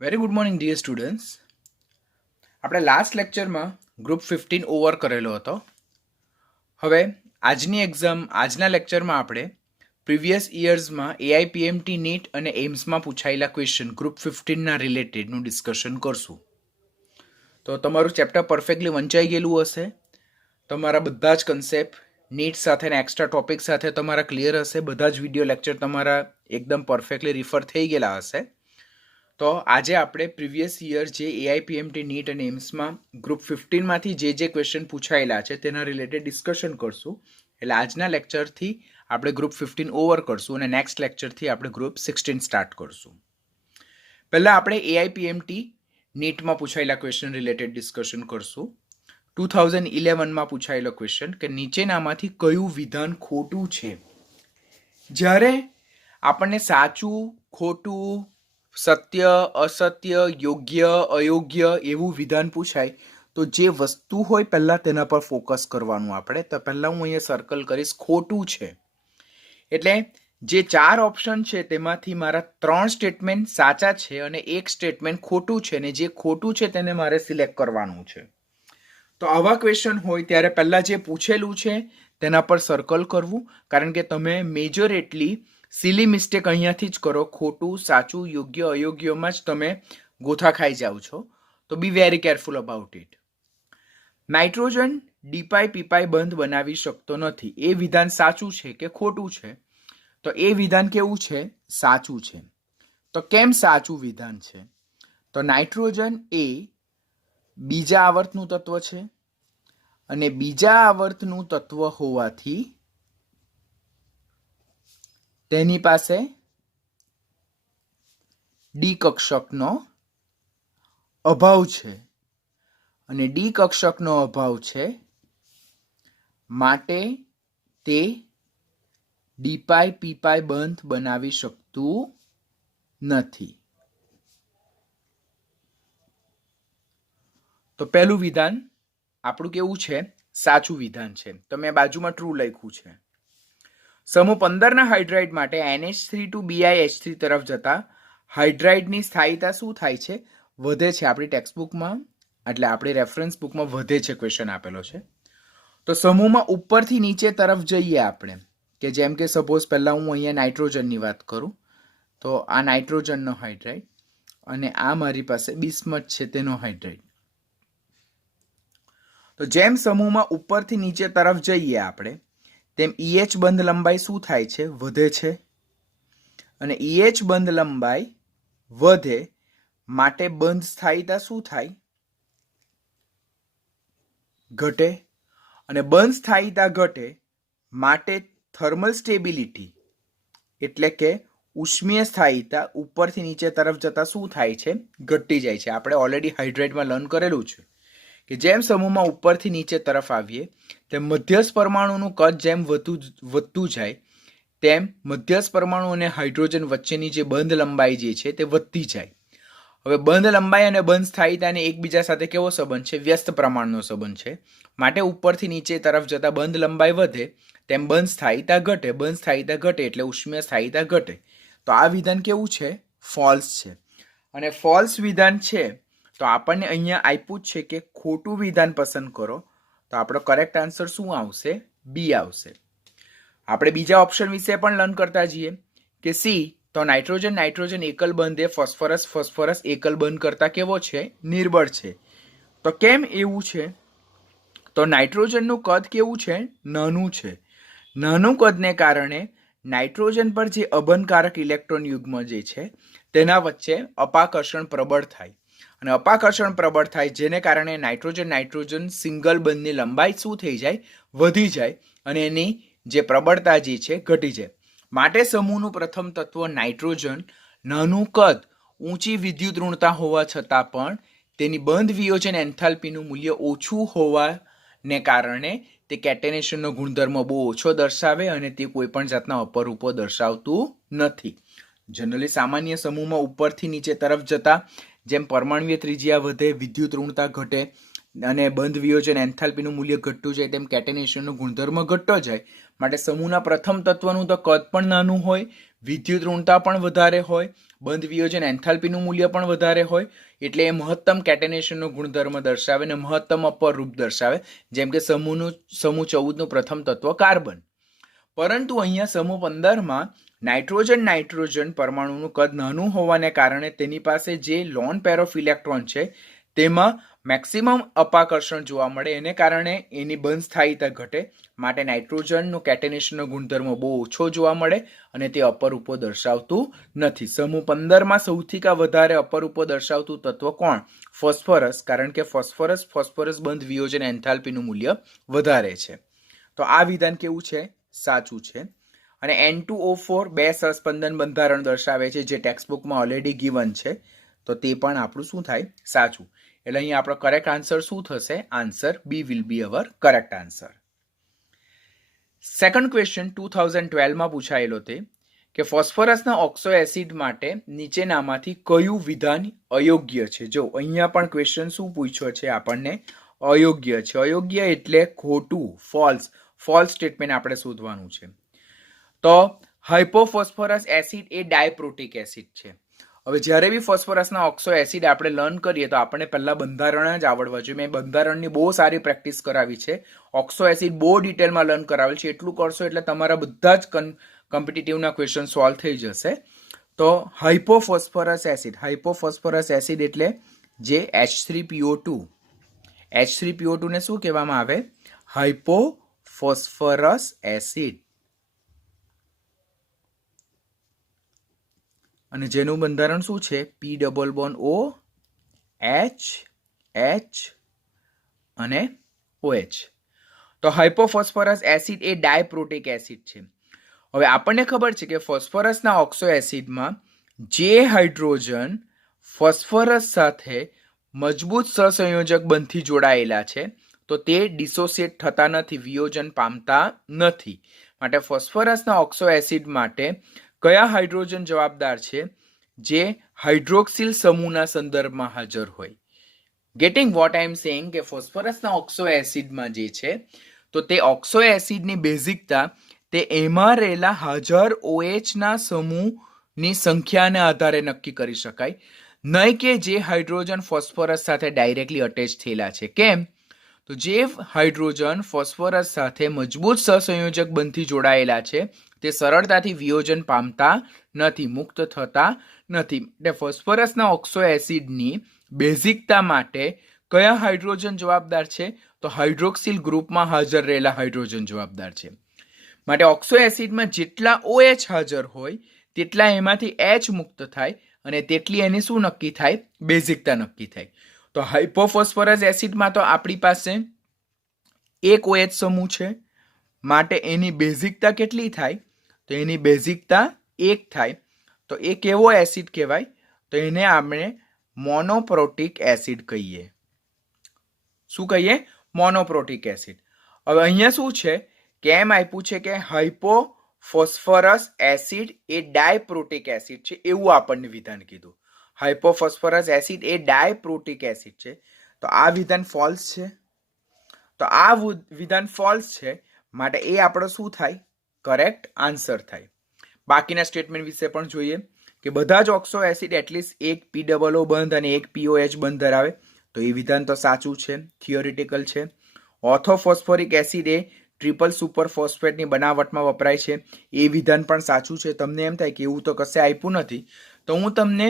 Very good morning dear students. આપણે last લેક્ચરમાં group 15 over કરેલો હતો. હવે આજના લેક્ચરમાં આપણે પ્રીવિયસ ઇયર્સમાં એઆઈપીએમટી નીટ અને એમ્સમાં પૂછાયેલા ક્વેશ્ચન ગ્રુપ 15ના રિલેટેડનું ડિસ્કશન કરશું. તો તમારું ચેપ્ટર પરફેક્ટલી વંચાઈ ગયેલું હશે. તમારા બધા જ કન્સેપ્ટ નીટ સાથેના એક્સ્ટ્રા ટોપિક સાથે તમારા ક્લિયર હશે. બધા જ વિડીયો લેક્ચર તમારા એકદમ પરફેક્ટલી રિફર થઈ ગયેલા હશે. તો આજે આપણે પ્રીવિયસ યર જે એઆઈપીએમટી નીટ અને એમ્સમાં ગ્રુપ 15માંથી જે ક્વેશ્ચન પૂછાયેલા છે તેના રિલેટેડ ડિસ્કશન કરશું. એટલે આજના લેક્ચરથી આપણે ગ્રુપ 15 ઓવર કરશું અને નેક્સ્ટ લેક્ચરથી આપણે ગ્રુપ 16 સ્ટાર્ટ કરશું. પહેલાં આપણે એઆઈપીએમટી નીટમાં પૂછાયેલા ક્વેશ્ચન રિલેટેડ ડિસ્કશન કરશું. 2011માં પૂછાયેલો ક્વેશ્ચન કે નીચેનામાંથી કયું વિધાન ખોટું છે. જ્યારે આપણને સાચું, ખોટું, સત્ય, અસત્ય, યોગ્ય, અયોગ્ય એવું વિધાન પૂછાય તો જે વસ્તુ હોય પહેલાં તેના પર ફોકસ કરવાનું આપણે. તો પહેલાં હું અહીંયા સર્કલ કરીશ ખોટું છે. એટલે જે 4 ઓપ્શન છે તેમાંથી મારા 3 સ્ટેટમેન્ટ સાચા છે અને એક સ્ટેટમેન્ટ ખોટું છે, અને જે ખોટું છે તેને મારે સિલેક્ટ કરવાનું છે. તો આવા ક્વેશ્ચન હોય ત્યારે પહેલાં જે પૂછેલું છે તેના પર સર્કલ કરવું, કારણ કે તમે મેજોરેટલી સિલી મિસ્ટેક અહીંયાથી જ કરો. ખોટું, સાચું, યોગ્ય, અયોગ્યમાં જ તમે ગોથા ખાઈ જાઓ છો. તો be very careful about it. Nitrogen d pi p pi બંધ બનાવી શકતો નથી. એ વિધાન સાચું છે કે ખોટું છે? તો એ વિધાન કેવું છે? સાચું છે. તો કેમ સાચું વિધાન છે? તો નાઇટ્રોજન એ બીજા આવર્તનું તત્વ છે અને બીજા આવર્તનું તત્વ હોવાથી તેની પાસે ડી કક્ષકનો અભાવ છે, અને ડી કક્ષકનો અભાવ છે માટે તે ડીપાઈ પીપાઈ બંધ બનાવી શકતું નથી. તો પહેલું વિધાન આપણું કેવું છે? સાચું વિધાન છે. તો મેં બાજુમાં ટ્રુ લખ્યું છે. સમૂહ 15ના હાઇડ્રાઇડ માટે NH3 તરફ જતા હાઇડ્રાઇડની સ્થાયીતા શું થાય છે? વધે છે. આપણી ટેક્સ્ટબુકમાં એટલે આપણી રેફરન્સ બુકમાં વધે છે ક્વેશ્ચન આપેલો છે. તો સમૂહમાં ઉપરથી નીચે તરફ જઈએ આપણે, કે જેમ કે સપોઝ પહેલાં હું અહીંયા નાઇટ્રોજનની વાત કરું તો આ નાઇટ્રોજનનો હાઇડ્રાઇડ અને આ મારી પાસે બિસ્મથ છે તેનો હાઇડ્રાઇડ. તો જેમ સમૂહમાં ઉપરથી નીચે તરફ જઈએ આપણે તેમ EH બંધ લંબાઈ શું થાય છે? વધે છે. અને EH બંધ લંબાઈ વધે માટે બંધ સ્થાયીતા શું થાય? ઘટે. અને બંધ સ્થાયીતા ઘટે માટે થર્મલ સ્ટેબિલિટી એટલે કે ઉષ્મીય સ્થાયીતા ઉપરથી નીચે તરફ જતા શું થાય છે? ઘટતી જાય છે. આપણે ઓલરેડી હાઇડ્રેટમાં લર્ન કરેલું છે કે જેમ સમૂહમાં ઉપરથી નીચે તરફ આવીએ તેમ મધ્યસ્થ પરમાણુનું કદ જેમ વધતું જાય તેમ મધ્યસ્થ પરમાણુ અને હાઇડ્રોજન વચ્ચેની જે બંધ લંબાઈ જે છે તે વધતી જાય. હવે બંધ લંબાઈ અને બંધ સ્થાયીતાને એકબીજા સાથે કેવો સંબંધ છે? વ્યસ્ત પ્રમાણનો સંબંધ છે. માટે ઉપરથી નીચે તરફ જતા બંધ લંબાઈ વધે તેમ બંધ સ્થાયીતા ઘટે. બંધ સ્થાયીતા ઘટે એટલે ઉષ્મીય સ્થાયીતા ઘટે. તો આ વિધાન કેવું છે? ફોલ્સ છે. અને ફોલ્સ વિધાન છે તો આપણને અહીંયા આપ્યું છે કે ખોટું વિધાન પસંદ કરો. તો આપણો કરેક્ટ આન્સર શું આવશે? બી આવશે. આપણે બીજા ઓપ્શન વિશે પણ લર્ન કરતા જઈએ કે સી, તો નાઇટ્રોજન એકલ બંધ એ ફોસ્ફરસ એકલ બંધ કરતા કેવો છે? નિર્બળ છે. તો કેમ એવું છે? તો નાઇટ્રોજનનું કદ કેવું છે? નાનું છે. નાનું કદને કારણે નાઇટ્રોજન પર જે અબંધકારક ઇલેક્ટ્રોન યુગ્મ જે છે તેના વચ્ચે અપાકર્ષણ પ્રબળ થાય, અને અપાકર્ષણ પ્રબળ થાય જેને કારણે નાઇટ્રોજન સિંગલ બંધની લંબાઈ શું થઈ જાય? વધી જાય, અને એની જે પ્રબળતા જે છે ઘટી જાય. માટે સમૂહનું પ્રથમ તત્વ નાઇટ્રોજન નાનું કદ, ઊંચી વિદ્યુત ઋણતા હોવા છતાં પણ તેની બંધ વિયોજન એન્થાલ્પીનું મૂલ્ય ઓછું હોવાને કારણે તે કેટેનેશનનો ગુણધર્મ બહુ ઓછો દર્શાવે અને તે કોઈ પણ જાતના અપરૂપો દર્શાવતું નથી. જનરલી સામાન્ય સમૂહમાં ઉપરથી નીચે તરફ જતા જેમ પરમાણુય ત્રિજ્યા વધે, વિદ્યુત ઋણતા ઘટે અને બંધ વિયોજન એન્થાલ્પીનું મૂલ્ય ઘટતું જાય તેમ કેટેનેશનનો ગુણધર્મ ઘટતો જાય. માટે સમૂહના પ્રથમ તત્વનું તો કદ પણ નાનું હોય, વિદ્યુત ઋણતા પણ વધારે હોય, બંધ વિયોજન એન્થાલ્પીનું મૂલ્ય પણ વધારે હોય, એટલે એ મહત્તમ કેટેનેશનનો ગુણધર્મ દર્શાવે અને મહત્તમ અપર રૂપ દર્શાવે, જેમ કે સમૂહ 14નું પ્રથમ તત્વ કાર્બન. પરંતુ અહીંયા સમૂહ 15માં નાઇટ્રોજન પરમાણુનું કદ નાનું હોવાને કારણે તેની પાસે જે લોન પેર ઓફ ઇલેક્ટ્રોન છે તેમાં મેક્સિમમ અપાકર્ષણ જોવા મળે, એને કારણે એની બંધ સ્થાયીતા ઘટે. માટે નાઇટ્રોજનનો કેટેનેશનનો ગુણધર્મ બહુ ઓછો જોવા મળે અને તે અપરૂપો દર્શાવતું નથી. સમૂહ 15માં સૌથી વધારે અપરૂપો દર્શાવતું તત્વ કોણ? ફોસ્ફરસ, કારણ કે ફોસ્ફરસ બંધ વિયોજન એન્થાલ્પીનું મૂલ્ય વધારે છે. તો આ વિધાન કેવું છે? સાચું છે. અને N2O4 બે સહસ્પંદન બંધારણ દર્શાવે છે, જે ટેક્સ્ટબુકમાં ઓલરેડી ગિવન છે, તો તે પણ આપણું શું થાય? સાચું. એટલે અહીં આપણો કરેક્ટ આન્સર શું થશે? Answer B will be our correct answer. Second question 2012માં પૂછાયેલો તે કે ફોસ્ફરસના ઓક્સો એસિડ માટે નીચેનામાંથી કયું વિધાન અયોગ્ય છે? જો અહીંયા પણ ક્વેશ્ચન શું પૂછ્યો છે આપણને? અયોગ્ય છે. અયોગ્ય એટલે ખોટું, ફોલ્સ સ્ટેટમેન્ટ આપણે શોધવાનું છે. તો હાઇપોફોસ્ફરસ એસિડ એ ડાયપ્રોટિક એસિડ છે. હવે જ્યારે બી ફોસ્ફરસના ઓક્સો એસિડ આપણે લર્ન કરીએ તો આપણે પહેલા બંધારણ જ આવડવા જોઈએ. મેં બંધારણની બહુ સારી પ્રેક્ટિસ કરાવી છે. ઓક્સો એસિડ બહુ ડિટેલમાં લર્ન કરાવેલ છે. એટલું કરશો એટલે તમારા બધા જ કોમ્પિટિટિવના ક્વેશ્ચન સોલ્વ થઈ જશે. તો હાઇપોફોસ્ફરસ એસિડ એટલે જે H3PO2 ને શું કહેવામાં આવે? હાઇપોફોસ્ફરસ એસિડ. અને જેનું બંધારણ શું છે? P double bond O H અને OH. તો હાઇપોફોસ્ફરસ એસિડ એ ડાયપ્રોટિક એસિડ છે. હવે આપણને ખબર છે કે ફોસ્ફરસના ઓક્સો એસિડમાં જે હાઇડ્રોજન ફોસ્ફરસ સાથે મજબૂત સહસંયોજક બંધથી જોડાયેલા છે તો તે ડિસોસિએટ થતા નથી, વિયોજન પામતા નથી. માટે ફોસ્ફરસના ઓક્સો એસિડ માટે કયા હાઇડ્રોજન જવાબદાર છે? જે હાઇડ્રોક્સિલ સમૂહના સંદર્ભમાં હાજર હોય. Getting what I am saying કે ફોસ્ફરસના ઓક્સો એસિડમાં જે છે તો તે ઓક્સો એસિડની બેઝિકતા તે એમાં રહેલા હાજર OH ના સમૂહની સંખ્યાને આધારે નક્કી કરી શકાય, નહીં કે જે હાઇડ્રોજન ફોસ્ફરસ સાથે ડાયરેક્ટલી અટેચ થયેલા છે. કેમ? તો જે હાઇડ્રોજન ફોસ્ફરસ સાથે મજબૂત સહસંયોજક બંધથી જોડાયેલા છે તે સરળતાથી વિયોજન પામતા નથી, મુક્ત થતા નથી. એટલે ફોસ્ફરસના ઓક્સો એસિડની બેઝિકતા માટે કયા હાઇડ્રોજન જવાબદાર છે? તો હાઇડ્રોક્સિલ ગ્રુપમાં હાજર રહેલા હાઇડ્રોજન જવાબદાર છે. માટે ઓક્સો એસિડમાં જેટલા OH હાજર હોય તેટલા એમાંથી H મુક્ત થાય અને તેટલી એની શું નક્કી થાય? બેઝિકતા નક્કી થાય. તો હાઇપોફોસ્ફરસ એસિડમાં તો આપણી પાસે એક OH સમૂહ છે, માટે એની બેઝિકતા કેટલી થાય? તો એની બેઝિકતા 1 થાય. તો એ કેવો એસિડ કહેવાય? તો એને આપણે મોનોપ્રોટિક એસિડ કહીએ. શું કહીએ? મોનોપ્રોટિક એસિડ. હવે અહીંયા શું છે? કેમ આપ્યું છે કે હાઇપોફોસ્ફરસ એસિડ એ ડાયપ્રોટિક એસિડ છે, એવું આપણને વિધાન કીધું. હાઇપોફોસ્ફરસ એસિડ એ ડાયપ્રોટિક એસિડ છે. તો આ વિધાન ફોલ્સ છે. તો આ વિધાન ફોલ્સ છે, માટે એ આપણો શું થાય? કરેક્ટ આન્સર થાય. બાકીના સ્ટેટમેન્ટ વિશે પણ જોઈએ કે બધા જ ઓક્સો એસિડ એટલીસ્ટ એક POO બંધ અને એક POH બંધ ધરાવે. તો એ વિધાન તો સાચું છે, થિયોરિટિકલ છે. ઓર્થોફોસ્ફોરિક એસિડ એ ટ્રિપલ સુપર ફોસ્ફેટની બનાવટમાં વપરાય છે, એ વિધાન પણ સાચું છે. તમને એમ થાય કે એવું તો કશે આપ્યું નથી, તો હું તમને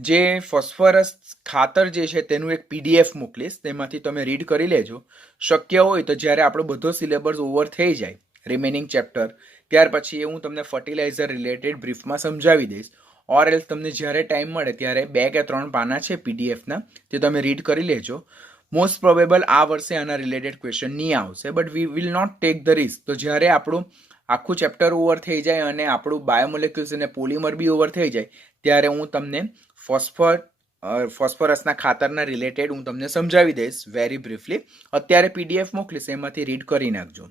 જે ફોસ્ફરસ ખાતર જે છે તેનું એક PDF મોકલીશ, તેમાંથી તમે રીડ કરી લેજો. શક્ય હોય તો જ્યારે આપણો બધો સિલેબસ ઓવર થઈ જાય, રિમેનિંગ ચેપ્ટર, ત્યાર પછી હું તમને ફર્ટિલાઇઝર રિલેટેડ બ્રીફમાં સમજાવી દઈશ. ઓર એલ્સ તમને જ્યારે ટાઈમ મળે ત્યારે 2 કે 3 પાના છે PDFના, તે તમે રીડ કરી લેજો. મોસ્ટ પ્રોબેબલ આ વર્ષે આના રિલેટેડ ક્વેશ્ચન નહીં આવશે, but we will not take the risk. તો જ્યારે આપણું આખું ચેપ્ટર ઓવર થઈ જાય અને આપણું બાયોમોલેક્યુલ્સ અને પોલિમર બી ઓવર થઈ જાય ત્યારે હું તમને ફોસ્ફરસના ખાતરના રિલેટેડ હું તમને સમજાવી દઈશ વેરી બ્રીફલી. અત્યારે PDF મોકલીશ, એમાંથી રીડ કરી નાખજો.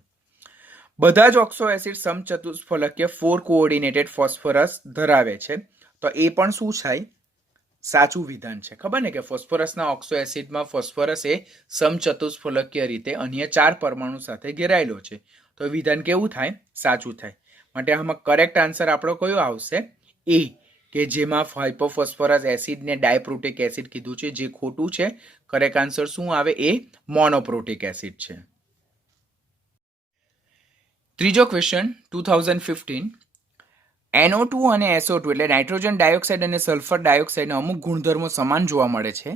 બધા જ ઓક્સો એસિડ સમચતુષ્ફલકીય 4 કોઓર્ડિનેટેડ ફોસ્ફરસ ધરાવે છે. તો એ પણ શું થાય? સાચું વિધાન છે. ખબર ને કે ફોસ્ફરસના ઓક્સો એસિડમાં ફોસ્ફરસ એ સમચતુષ્ફલકીય રીતે અન્ય 4 પરમાણુ સાથે ઘેરાયેલો છે. તો વિધાન કેવું થાય? સાચું થાય. માટે આમાં કરેક્ટ આન્સર આપણો કયો આવશે? એ, કે જેમાં હાઇપોફોસ્ફરસ એસિડને ડાયપ્રોટિક એસિડ કીધું છે, જે ખોટું છે. કરેક્ટ આન્સર શું આવે? એ મોનોપ્રોટિક એસિડ છે. ત્રીજો ક્વેશ્ચન 2015. NO2 અને SO2 એટલે નાઇટ્રોજન ડાયોક્સાઇડ અને સલ્ફર ડાયોક્સાઇડના અમુક ગુણધર્મો સમાન જોવા મળે છે.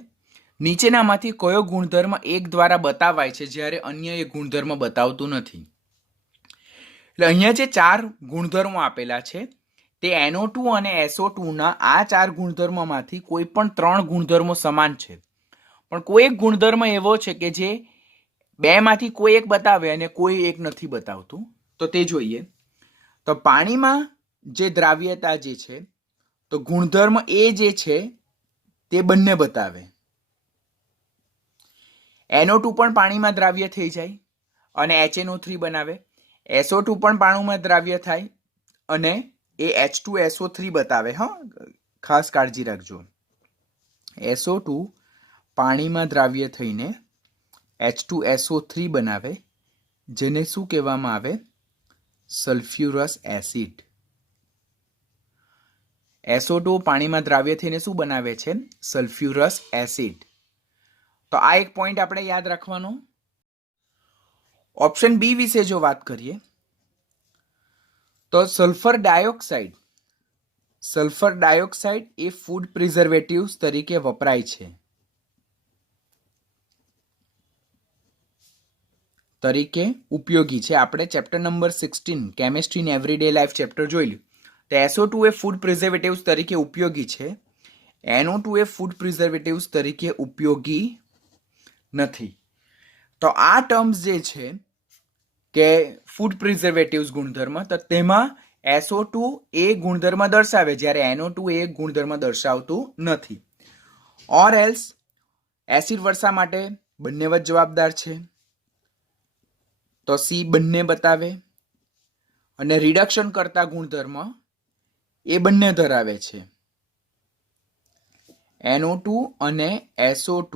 નીચેનામાંથી કયો ગુણધર્મ એક દ્વારા બતાવાય છે જ્યારે અન્ય એક ગુણધર્મ બતાવતું નથી? એટલે અહીંયા જે 4 ગુણધર્મો આપેલા છે તે NO2 અને SO2 ના આ 4 ગુણધર્મોમાંથી કોઈ પણ 3 ગુણધર્મો સમાન છે, પણ કોઈ એક ગુણધર્મ એવો છે કે જે બેમાંથી કોઈ એક બતાવે અને કોઈ એક નથી બતાવતું. તો તે જોઈએ. તો પાણીમાં જે દ્રાવ્યતા જે છે, તો ગુણધર્મ એ જે છે તે બંને બતાવે. NO2 પણ પાણીમાં દ્રાવ્ય થઈ જાય અને HNO3 બનાવે. SO2 પણ પાણીમાં દ્રાવ્ય થાય અને એ H2SO3 બતાવે. હા, ખાસ કાળજી રાખજો. SO2 પાણીમાં દ્રાવ્ય થઈને H2SO3 બનાવે, જેને શું કહેવામાં આવે? સલ્ફ્યુરસ એસિડ. SO2 પાણીમાં દ્રાવ્ય થઈને શું બનાવે છે? સલ્ફ્યુરસ એસિડ. તો આ એક પોઈન્ટ આપણે યાદ રાખવાનો. ઓપ્શન બી વિશે જો વાત કરીએ તો સલ્ફર ડાયોક્સાઇડ એ ફૂડ પ્રિઝર્વેટિવ્સ તરીકે વપરાય છે. તરીકે ઉપયોગી છે. આપણે chapter number 16 chemistry in every day life chapter જોયેલું. તો SO2 એ ફૂડ પ્રિઝર્વેટિવ્સ તરીકે ઉપયોગી છે. NO2 એ ફૂડ પ્રિઝર્વેટિવ્સ તરીકે ઉપયોગી નથી. તો આ ટર્મ્સ જે છે કે ફૂડ પ્રિઝર્વેટિવ્સ ગુણધર્મ, તો તેમાં SO2 એ ગુણધર્મ દર્શાવે જ્યારે NO2 એ ગુણધર્મ દર્શાવતું નથી. ઓર એલ્સ એસિડ વર્ષા માટે બંને જ જવાબદાર છે. તો સી બંને બતાવે. અને રિડક્શન કરતા ગુણધર્મ એ બંને ધરાવે છે. NO2 અને SO2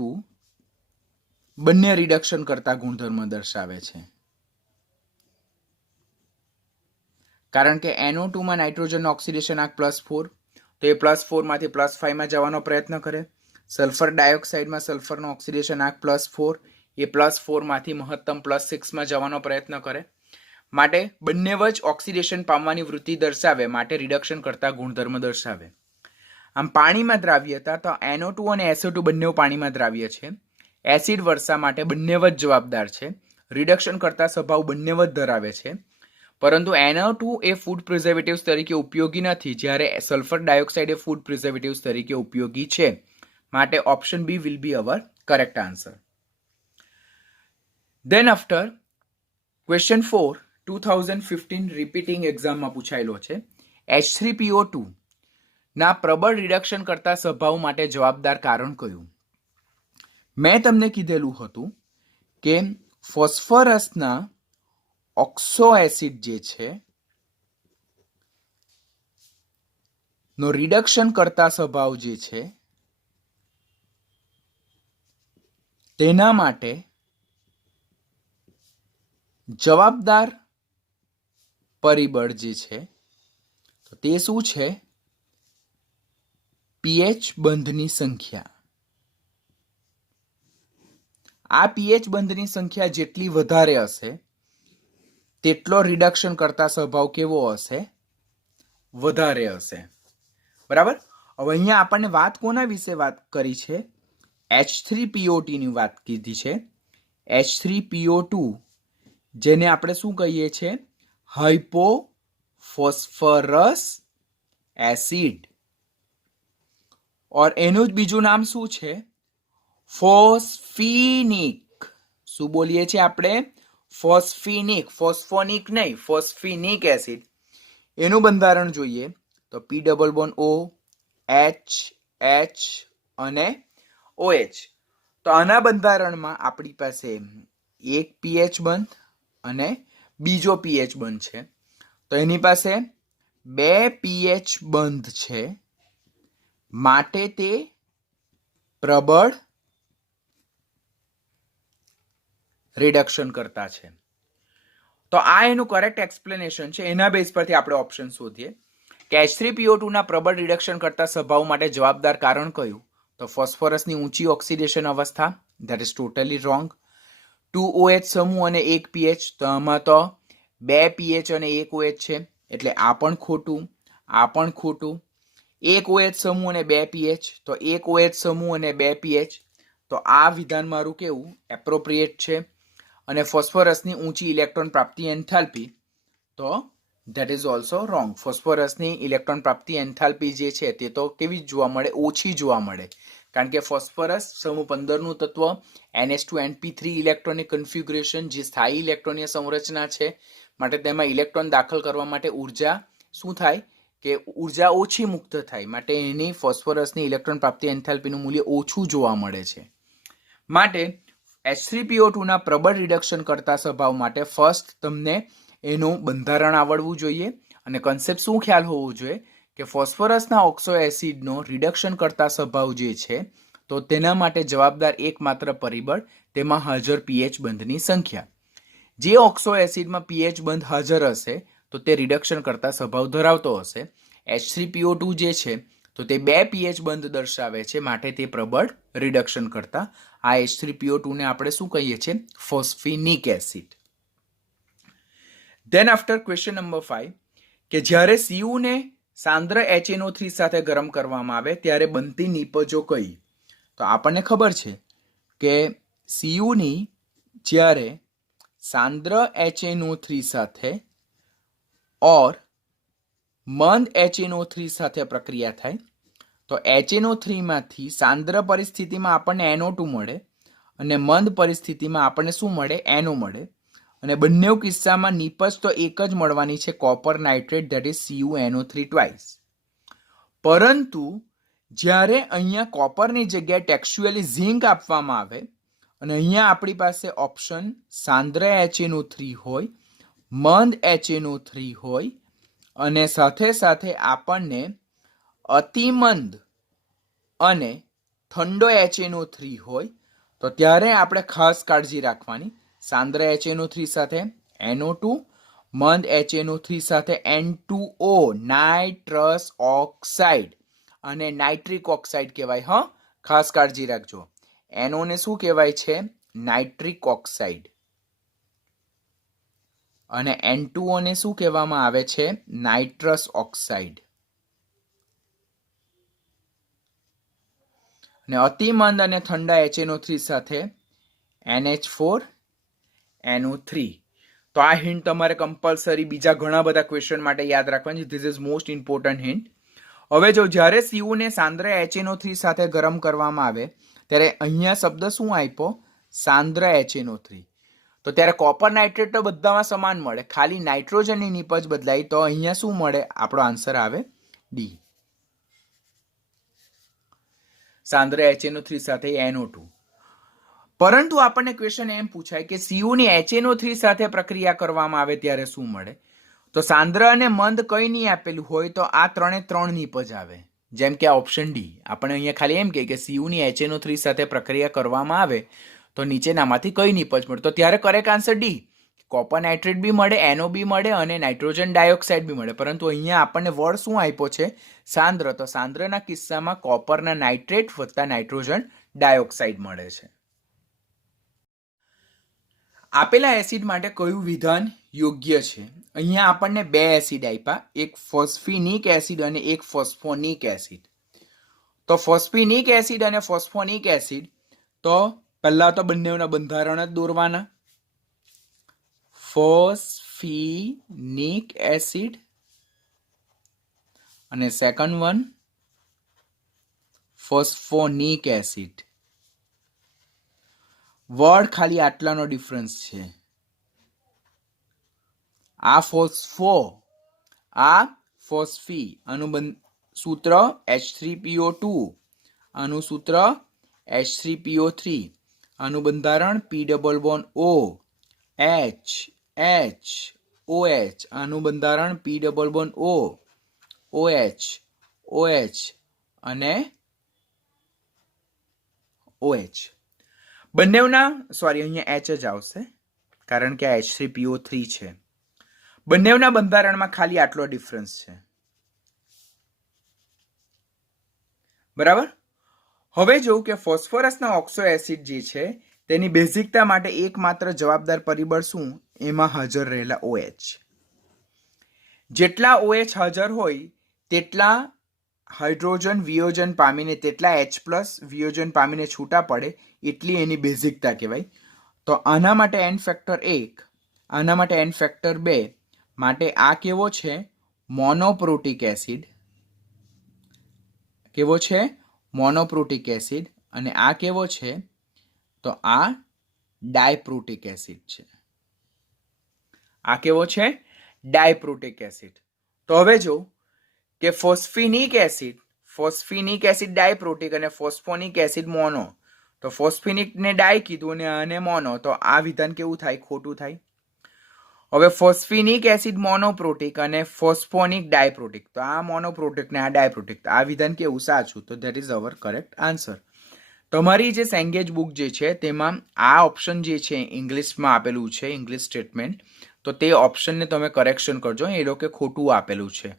બંને રિડક્શન કરતા ગુણધર્મ દર્શાવે છે. કારણ કે NO2 માં નાઇટ્રોજનનો ઓક્સિડેશન આંક +4, તો એ +4 માંથી +5 માં જવાનો પ્રયત્ન કરે. સલ્ફર ડાયોક્સાઇડમાં સલ્ફરનો ઓક્સિડેશન આંક +4, એ +4 માંથી મહત્તમ +6 માં જવાનો પ્રયત્ન કરે. માટે બંને જ ઓક્સિડેશન પામવાની વૃત્તિ દર્શાવે, માટે રિડક્શન કરતા ગુણધર્મ દર્શાવે. આમ પાણીમાં દ્રાવ્યતા, તો NO2 અને SO2 બંને પાણીમાં દ્રાવ્ય છે. એસિડ વર્ષા માટે બંને જ જવાબદાર છે. રિડક્શન કરતા સ્વભાવ બંને જ ધરાવે છે. પરંતુ NO2 એ ફૂડ પ્રિઝર્વેટિવ્સ તરીકે ઉપયોગી નથી, જ્યારે સલ્ફર ડાયોક્સાઇડ એ ફૂડ પ્રિઝર્વેટિવ્સ તરીકે ઉપયોગી છે. માટે option B will be our correct answer. Then after question 4 2015 repeating એક્ઝામમાં પૂછાયેલો છે. H3PO2 ના પ્રબળ રિડક્શન કરતા સ્વભાવ માટે જવાબદાર કારણ કયું? મેં તમને કીધેલું હતું કે ફોસ્ફરસના ઓક્સો એસિડ જે છે નો રિડક્શન કરતા સ્વભાવ જે છે તેના માટે જવાબદાર પરિબળ જે છે તો તે શું છે? પીએચ બંધની સંખ્યા. આ પીએચ બંધની સંખ્યા જેટલી વધારે હશે તેટલો રિડક્શન કરતા સ્વભાવ કેવો હશે? વધારે હશે. બરાબર. હવે અહીંયા આપણને વાત કોના વિશે વાત કરી છે? H3PO2 ની વાત કીધી છે. H3PO2 જેને આપણે શું કહીએ છીએ? હાઇપોફોસ્ફરસ એસિડ. और એનું જ બીજું નામ શું છે? ફોસ્ફિનિક. શું બોલીએ છીએ આપણે? ફોસ્ફિનિક. ફોસ્ફોનિક નહીં, ફોસ્ફિનિક એસિડ. એનું બંધારણ જોઈએ તો P double bond O, H, H અને OH. તો આના બંધારણમાં આપણી પાસે એક પીએચ બંધ અને બીજો પીએચ બંધ છે. તો એની પાસે 2 પીએચ બંધ છે, માટે તે પ્રબળ રિડક્શન કરતા છે. તો આ એનું કરેક્ટ એક્સપ્લેનેશન છે. એના બેઝ પરથી આપણે ઓપ્શન શોધીએ કે H3PO2 ના પ્રબળ રિડક્શન કરતા સ્વભાવ માટે જવાબદાર કારણ કયું? તો ફોસ્ફરસની ઊંચી ઓક્સિડેશન અવસ્થા, that is totally wrong. 2OH સમૂહ અને 1 pH, તો આમાં તો 2 pH અને 1 OH છે એટલે આ પણ ખોટું, આ પણ ખોટું. 1 OH સમૂહ અને 2 pH, તો 1 OH સમૂહ અને 2 pH, તો આ વિધાન મારું કેવું એપ્રોપ્રિએટ છે. અને ફોસ્ફરસની ઊંચી ઇલેક્ટ્રોન પ્રાપ્તિ એન્થાલ્પી, તો ધેટ ઇઝ ઓલ્સો રોંગ. ફોસ્ફરસની ઇલેક્ટ્રોન પ્રાપ્તિ એન્થાલ્પી જે છે તે તો કેવી જોવા મળે? ઓછી જોવા મળે. કારણ કે ફોસ્ફરસ સમૂહ 15 નું તત્વ NH2NP3 ઇલેક્ટ્રોનિક કન્ફિગ્યુરેશન જે સ્થાયી ઇલેક્ટ્રોનીય સંરચના છે, માટે તેમાં ઇલેક્ટ્રોન દાખલ કરવા માટે ઉર્જા શું થાય કે ઉર્જા ઓછી મુક્ત થાય, માટે એની ફોસ્ફરસની ઇલેક્ટ્રોન પ્રાપ્તિ એન્થાલ્પીનું મૂલ્ય ઓછું જોવા મળે છે. માટે H3PO2 ના પ્રબળ રિડક્શન કરતા સ્વભાવ માટે ફર્સ્ટ તમને એનું બંધારણ આવડવું જોઈએ અને કન્સેપ્ટ શું ખ્યાલ હોવો જોઈએ કે ફોસ્ફરસના ઓક્સો એસિડનો રિડક્શન કરતા સ્વભાવ જે છે તો તેના માટે જવાબદાર એકમાત્ર પરિબળ તેમાં હાજર pH બંધની સંખ્યા. જે ઓક્સો એસિડમાં pH બંધ હાજર હશે તો તે રિડક્શન કરતા સ્વભાવ ધરાવતો હશે. H3PO2 જે છે તો તે 2 pH બંધ દર્શાવે છે, માટે તે પ્રબળ રિડક્શન કરતા. આ H3PO2 ને આપણે શું કહીએ છીએ? Phosphinic acid. Then after question number 5 કે જ્યારે Cu ને સાંદ્ર HNO3 સાથે ગરમ કરવામાં આવે ત્યારે બનતી નિપજો કઈ? તો આપણને ખબર છે કે Cu ની જ્યારે સાંદ્ર HNO3 સાથે ઓર મંદ HNO3 સાથે પ્રક્રિયા થાય તો HNO3 માંથી સાંદ્ર પરિસ્થિતિમાં આપણને NO2 મળે અને મંદ પરિસ્થિતિમાં આપણને શું મળે? NO મળે. અને બંને કિસ્સામાં નિપજ તો એક જ મળવાની છે, copper nitrate, that is CuNO3 twice. પરંતુ જ્યારે અહીંયા કોપરની જગ્યાએ ટેક્સ્ચ્યુઅલી ઝિંક આપવામાં આવે અને અહીંયા આપણી પાસે ઓપ્શન સાંદ્ર HNO3 હોય, મંદ HNO3 હોય અને સાથે સાથે આપણને અતિમંદ અને ઠંડો HNO3 હોય, તો ત્યારે આપણે ખાસ કાળજી રાખવાની. સાંદ્ર HNO3 સાથે NO2, મંદ HNO3 સાથે N2O નાઇટ્રસ ઓક્સાઇડ, અને નાઇટ્રિક ઓક્સાઇડ કહેવાય. હા, ખાસ કાળજી રાખજો. NO ને શું કહેવાય છે? Nitric oxide. અને N2O ને શું કહેવામાં આવે છે? Nitrous oxide. અને અતિમંદ અને ઠંડા HNO3 સાથે NH4 NO3. તો આ હિન્ટ તમારે કમ્પલસરી બીજા ઘણા બધા ક્વેશ્ચન માટે યાદ રાખવાની. This is most important hint. હવે જો જ્યારે Cu ને સાંદ્ર HNO3 સાથે ગરમ કરવામાં આવે ત્યારે અહીંયા શબ્દ શું આપ્યો? સાંદ્ર HNO3. તો ત્યારે કોપર નાઇટ્રેટ તો બધામાં સમાન મળે, ખાલી નાઇટ્રોજનની નિપજ બદલાય, તો અહીંયા શું મળે? આપણો આન્સર આવે ડી. સાંદ્ર HNO3 સાથે NO2. પરંતુ આપણને ક્વેશ્ચન એમ પૂછાય કે Cu ની HNO3 સાથે પ્રક્રિયા કરવામાં આવે ત્યારે શું મળે? તો સાંદ્ર અને મંદ કઈ નહીં આપેલું હોય તો આ 3 નિપજ આવે. જેમ કે ઓપ્શન ડી. આપણે અહીંયા ખાલી એમ કે Cu ની HNO3 સાથે પ્રક્રિયા કરવામાં આવે તો નીચેનામાંથી કઈ નિપજ મળે? તો ત્યારે correct answer D. Copper nitrate B મળે, NO બી મળે અને નાઇટ્રોજન ડાયોક્સાઇડ બી મળે. પરંતુ અહીંયા આપણને વર્ડ શું આપ્યો છે? સાંદ્ર. તો સાંદ્રના કિસ્સામાં કોપરના નાઇટ્રેટ વત્તા નાઇટ્રોજન ડાયોક્સાઇડ મળે છે. આપેલા એસિડ માટે કયું વિધાન યોગ્ય છે? અહીંયા આપણને 2 એસિડ આપ્યા, એક ફોસ્ફિનિક એસિડ અને એક ફોસ્ફોનિક એસિડ. તો ફોસ્ફિનિક એસિડ અને ફોસ્ફોનિક એસિડ, તો પહેલા તો બંનેના બંધારણ જ દોરવાના. ફોસ્ફિનિક એસિડ અને સેકન્ડ વન ફોસ્ફોનિક એસિડ. વર્ડ ખાલી આટલાનો ડિફરન્સ છે. આ ફોસ્ફો, આ ફોસ્ફી. આનું સૂત્ર H3PO2, આનું સૂત્ર H3PO3, આનું બંધારણ P double bond O H H OH, આનું બંધારણ P double bond O OH OH અને OH. બંનેના અહીંયા H જ આવશે કારણ કે આ H3PO3 છે. બંનેના બંધારણમાં ખાલી આટલો ડિફરન્સ છે. બરાબર. હવે જોઉં કે ફોસ્ફરસના ઓક્સો એસિડ જે છે તેની બેઝિકતા માટે એકમાત્ર જવાબદાર પરિબળ શું? એમાં હાજર રહેલા OH. જેટલા OH હાજર હોય તેટલા હાઇડ્રોજન વિયોજન પામીને તેટલા H+ વિયોજન પામીને છૂટા પડે એટલી એની બેઝિકતા કહેવાય. તો આના માટે n ફેક્ટર 1, આના માટે n ફેક્ટર 2 માટે આ કેવો છે? મોનોપ્રોટિક એસિડ. કેવો છે? મોનોપ્રોટિક એસિડ. અને આ કેવો છે? તો આ ડાયપ્રોટિક એસિડ છે. આ કેવો છે? ડાયપ્રોટિક એસિડ. તો હવે જો કે ફોસ્ફેનિક એસિડ ડાયપ્રોટિક અને ફોસ્ફોનિક એસિડ મોનો. તો ફોસ્ફેનિક ને ડાય કીધું અને આને મોનો, તો આ વિધાન કેવું થાય? ખોટું થાય. હવે ફોસ્ફેનિક એસિડ મોનોપ્રોટિક અને ફોસ્ફોનિક ડાયપ્રોટિક, તો આ મોનોપ્રોટિક ને આ ડાયપ્રોટિક, તો આ વિધાન કેવું? સાચું. તો that is our correct answer. તમારી જે સેંગેજ બુક જે છે તેમાં આ ઓપ્શન જે છે ઇંગ્લિશમાં આપેલું છે, ઇંગ્લિશ સ્ટેટમેન્ટ, તો તે ઓપ્શનને તમે કરેક્શન કરજો. એ લોકો ખોટું આપેલું છે.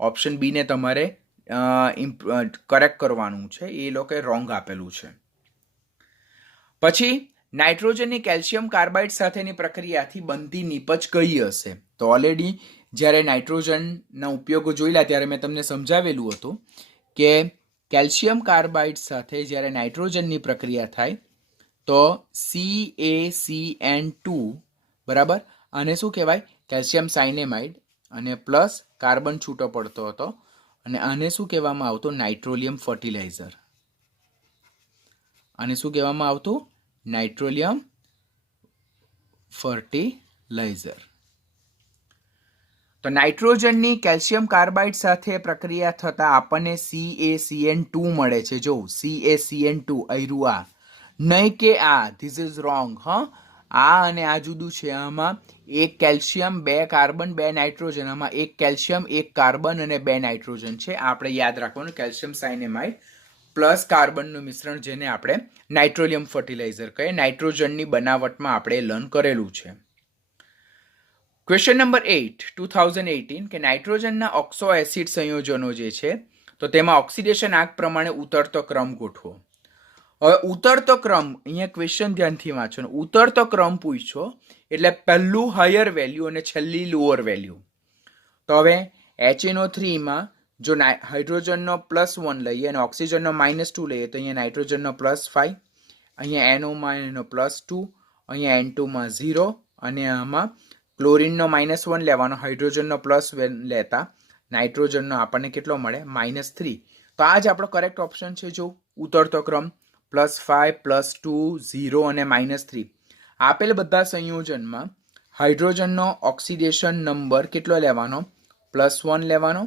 ઓપ્શન બી ને તમારે કરેક્ટ કરવાનું છે. એ લોકોએ રોંગ આપેલું છે. પછી નાઇટ્રોજનની કેલ્શિયમ કાર્બાઇડ સાથેની પ્રક્રિયાથી બનતી નીપજ કઈ હશે? તો ઓલરેડી જ્યારે નાઇટ્રોજનના ઉપયોગો જોયેલા ત્યારે મેં તમને સમજાવેલું હતું કે કેલ્શિયમ કાર્બાઇડ સાથે જ્યારે નાઇટ્રોજનની પ્રક્રિયા થાય તો CaCN2 બરાબર, આને શું કહેવાય? કેલ્શિયમ સાયનેમાઇડ, અને પ્લસ કાર્બન છૂટો પડતો હતો અને આને શું કહેવામાં આવતું? નાઇટ્રોલિયમ ફર્ટિલાઇઝર. આને શું કહેવામાં આવતું? નાઇટ્રોલિયમ ફર્ટિલાઇઝર. તો નાઇટ્રોજનની કેલ્શિયમ કાર્બાઇડ સાથે પ્રક્રિયા થતા આપણને CaCN2 મળે છે. જો CaCN2 અયરું આ, નહીં કે આ. This is wrong. આ અને આ જુદું છે. આમાં એક કેલ્શિયમ, 2 કાર્બન, 2 નાઇટ્રોજન. આમાં એક કેલ્શિયમ, 1 કાર્બન અને 2 નાઇટ્રોજન છે. આપણે યાદ રાખવાનું. કેલ્શિયમ સાયનેમાઇડ પ્લસ કાર્બનનું મિશ્રણ, જેને આપણે નાઇટ્રોલિયમ ફર્ટિલાઇઝર કહીએ. નાઇટ્રોજનની બનાવટમાં આપણે લર્ન કરેલું છે. ક્વેશ્ચન નંબર 8 2018 કે નાઇટ્રોજનના ઓક્સો એસિડ સંયોજનો જે છે તો તેમાં ઓક્સિડેશન આંક પ્રમાણે ઉતરતો ક્રમ ગોઠવો. હવે ઉતરતો ક્રમ, અહીંયા ક્વેશ્ચન ધ્યાનથી વાંચો. ઉતરતો ક્રમ પૂછ્યો એટલે પહેલું હાયર વેલ્યુ અને છેલ્લી લોઅર વેલ્યુ. તો હવે HNO3માં જો હાઇડ્રોજનનો +1 લઈએ અને ઓક્સિજનનો -2 લઈએ તો અહીંયા નાઇટ્રોજનનો +5, અહીંયા NO માં એનો +2, અહીંયા N2માં 0 અને આમાં ક્લોરીનનો -1 લેવાનો, હાઇડ્રોજનનો +1 લેતા નાઇટ્રોજનનો આપણને કેટલો મળે? -3. તો આ જ આપણો કરેક્ટ ઓપ્શન છે. જો ઉતરતો ક્રમ +5, +2, 0 અને -3 આપેલ બધા સંયોજનમાં હાઇડ્રોજનનો ઓક્સિડેશન નંબર કેટલો લેવાનો? +1 લેવાનો.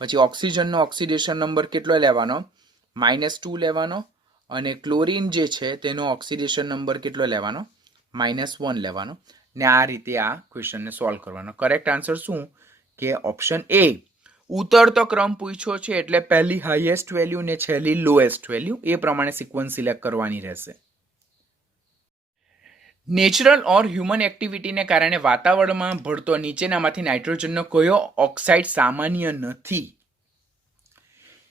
પછી ઓક્સિજનનો ઓક્સિડેશન નંબર કેટલો લેવાનો? -2 લેવાનો. અને ક્લોરીન જે છે તેનો ઓક્સિડેશન નંબર કેટલો લેવાનો? -1 લેવાનો. ને આ રીતે આ ક્વેશ્ચનને સોલ્વ કરવાનો. કરેક્ટ આન્સર શું? કે ઓપ્શન એ. ઉતરતો ક્રમ પૂછ્યો છે એટલે પહેલી હાઈએસ્ટ વેલ્યુ ને છેલ્લી લોએસ્ટ વેલ્યુ, એ પ્રમાણે સિક્વન્સ સિલેક્ટ કરવાની રહેશે. નેચરલ ઓર હ્યુમન એક્ટિવિટીને કારણે વાતાવરણમાં ભળતો નીચેનામાંથી નાઇટ્રોજનનો કયો ઓક્સાઇડ સામાન્ય નથી?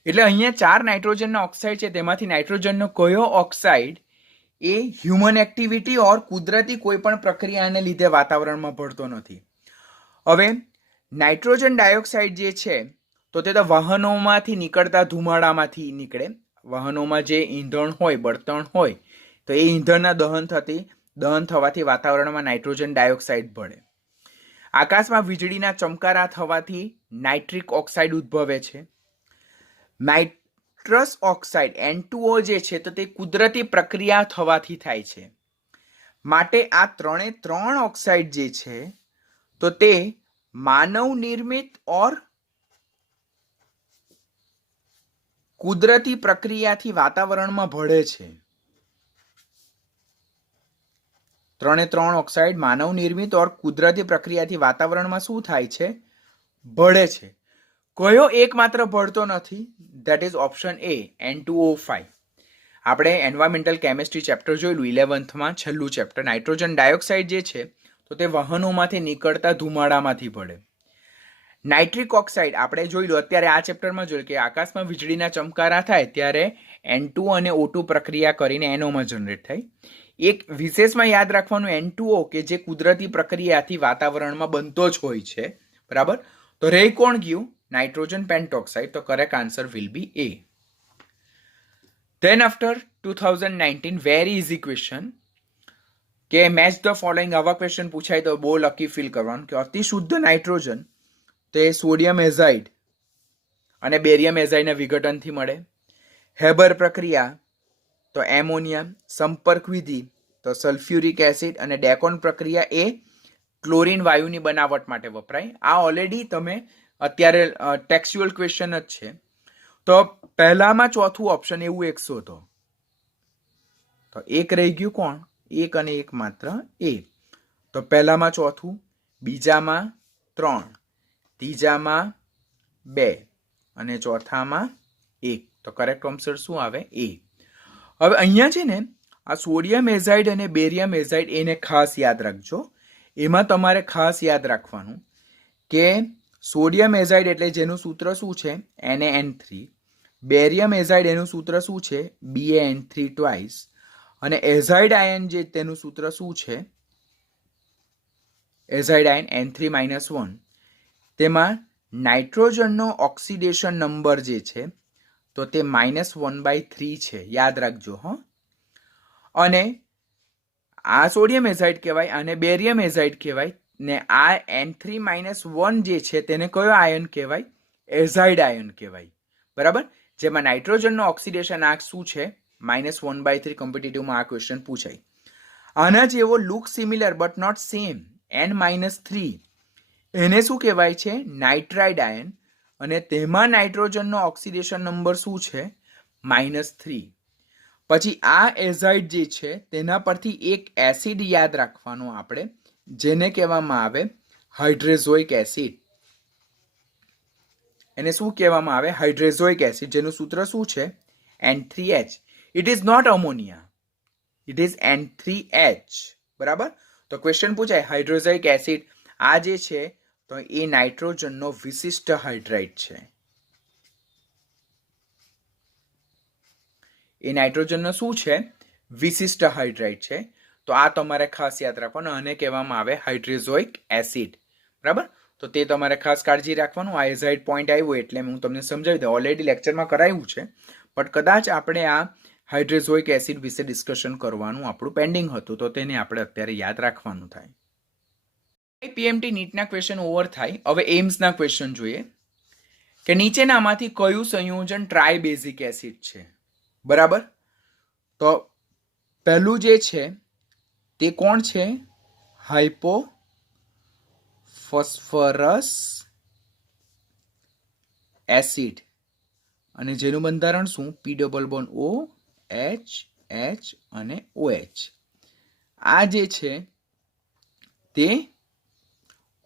એટલે અહીંયા 4 નાઇટ્રોજનના ઓક્સાઇડ છે, તેમાંથી નાઇટ્રોજનનો કયો ઓક્સાઇડ એ હ્યુમન એક્ટિવિટી ઓર કુદરતી કોઈ પણ પ્રક્રિયાને લીધે વાતાવરણમાં ભળતો નથી? હવે નાઇટ્રોજન ડાયોક્સાઇડ જે છે તો તે તો વાહનોમાંથી નીકળતા ધુમાડામાંથી નીકળે. વાહનોમાં જે ઈંધણ હોય, બળતણ હોય, તો એ ઈંધણના દહન થવાથી વાતાવરણમાં નાઇટ્રોજન ડાયોક્સાઇડ ભળે. આકાશમાં વીજળીના ચમકારા થવાથી નાઇટ્રિક ઓક્સાઇડ ઉદ્ભવે છે. નાઇટ્રસ ઓક્સાઇડ N2O જે છે તો તે કુદરતી પ્રક્રિયા થવાથી થાય છે. માટે આ 3 ઓક્સાઇડ જે છે તો તે માનવ નિર્મિત ઓર કુદરતી પ્રક્રિયાથી વાતાવરણમાં ભળે છે. 3 ઓક્સાઇડ માનવ નિર્મિત ઓર કુદરતી પ્રક્રિયાથી વાતાવરણમાં શું થાય છે? ભળે છે. કયો એકમાત્ર ભળતો નથી? That is option A, N2O5. આપણે એન્વાયરમેન્ટલ કેમિસ્ટ્રી ચેપ્ટર જોયેલું 11th છેલ્લું ચેપ્ટર. નાઇટ્રોજન ડાયોક્સાઇડ જે છે તો તે વાહનોમાંથી નીકળતા ધુમાડામાંથી પડે. નાઇટ્રિક ઓક્સાઇડ આપણે જોઈ લો અત્યારે આ ચેપ્ટરમાં જોયું કે આકાશમાં વીજળીના ચમકારા થાય ત્યારે N2 અને O2 પ્રક્રિયા કરીને NOમાં જનરેટ થાય. એક વિશેષમાં યાદ રાખવાનું N2O કે જે કુદરતી પ્રક્રિયાથી વાતાવરણમાં બનતો જ હોય છે. બરાબર. તો રહી કોણ ગયું? Nitrogen pentoxide. તો correct answer will be A. Then after 2019 very easy question કે મેચ ધ ફોલોઈંગ આવા ક્વેશ્ચન પૂછાય તો બહુ લકી ફીલ કરવાનું કે અતિ શુદ્ધ નાઇટ્રોજન તે સોડિયમ એઝાઇડ અને બેરિયમ એઝાઇડના વિઘટનથી મળે. હેબર પ્રક્રિયા તો એમોનિયા, સંપર્ક વિધિ તો સલ્ફ્યુરિક એસિડ અને ડેકોન પ્રક્રિયા એ ક્લોરીન વાયુની બનાવટ માટે વપરાય. આ ઓલરેડી તમે અત્યારે ટેક્સ્ચ્યુઅલ ક્વેશ્ચન જ છે. તો પહેલામાં ચોથું ઓપ્શન એવું એક શોધો. તો એક રહી ગયું કોણ? એક અને એક માત્ર એ. તો પહેલામાં ચોથું, બીજામાં 3, ત્રીજામાં 2 અને ચોથામાં 1. તો કરેક્ટ આન્સર શું આવે? A. હવે અહીંયા છે ને આ સોડિયમ એઝાઇડ અને બેરિયમ એઝાઇડ એને ખાસ યાદ રાખજો. એમાં તમારે ખાસ યાદ રાખવાનું કે સોડિયમ એઝાઇડ એટલે જેનું સૂત્ર શું છે? NaN3. બેરિયમ એઝાઇડ એનું સૂત્ર શું છે? BaN3 twice. અને એઝાઇડ આયન જે તેનું સૂત્ર શું છે? એઝાઇડ આયન N3-1. તેમાં નાઇટ્રોજનનો ઓક્સિડેશન નંબર જે છે તો તે -1/3 છે. યાદ રાખજો હો. અને આ સોડિયમ એઝાઇડ કહેવાય અને બેરિયમ એઝાઇડ કહેવાય ને આ N3-1 જે છે તેને કયો આયન કહેવાય? એઝાઇડ આયન કહેવાય. બરાબર. જેમાં નાઇટ્રોજનનો ઓક્સિડેશન આંક શું છે? -1/3. કોમ્પિટિટિવમાં આ ક્વેશ્ચન પૂછાય. આના જેવો look similar but not same N-3 એને શું કહેવાય છે? Nitride ion. અને તેમાં નાઇટ્રોજનનો ઓક્સિડેશન નંબર શું છે? -3. પછી આ એઝાઇડ જે છે તેના પરથી એક એસિડ યાદ રાખવાનો આપણે જેને કહેવામાં આવે હાઇડ્રેઝોઇક એસિડ. એને શું કહેવામાં આવે? Hydrazoic acid. જેનું સૂત્ર શું છે? N3H. It is not ammonia, it is N3H. બરાબર. તો ક્વેશ્ચન પૂછાય હાઇડ્રોઝોઇક એસિડ આ જે છે તો એ નાઇટ્રોજનનો વિશિષ્ટ હાઇડ્રાઇડ છે. એ નાઇટ્રોજનનો શું છે? વિશિષ્ટ હાઇડ્રાઇડ છે. તો આ તમારે ખાસ યાદ રાખવાનું. આને કહેવામાં આવે હાઇડ્રેઝોઇક એસિડ. બરાબર. તો તે તમારે ખાસ કાળજી રાખવાનું. આ એઝાઇડ પોઈન્ટ આવ્યો એટલે હું તમને સમજાવી દઉં. ઓલરેડી લેક્ચરમાં કરાયું છે પણ કદાચ આપણે આ હાઇડ્રેઝોઇક એસિડ વિશે ડિસ્કશન કરવાનું આપણું પેન્ડિંગ હતું તો તેને આપણે અત્યારે યાદ રાખવાનું થાય. PMT નીટના ક્વેશ્ચન ઓવર થાય. હવે એમ્સના ક્વેશ્ચન જોઈએ કે નીચેનામાંથી કયું સંયોજન ટ્રાયબેઝિક એસિડ છે? બરાબર. તો પહેલું જે છે તે કોણ છે? હાઇપોફોસ્ફરસ એસિડ. અને જેનું બંધારણ શું? P-O, H, H અને OH. આ જે છે તે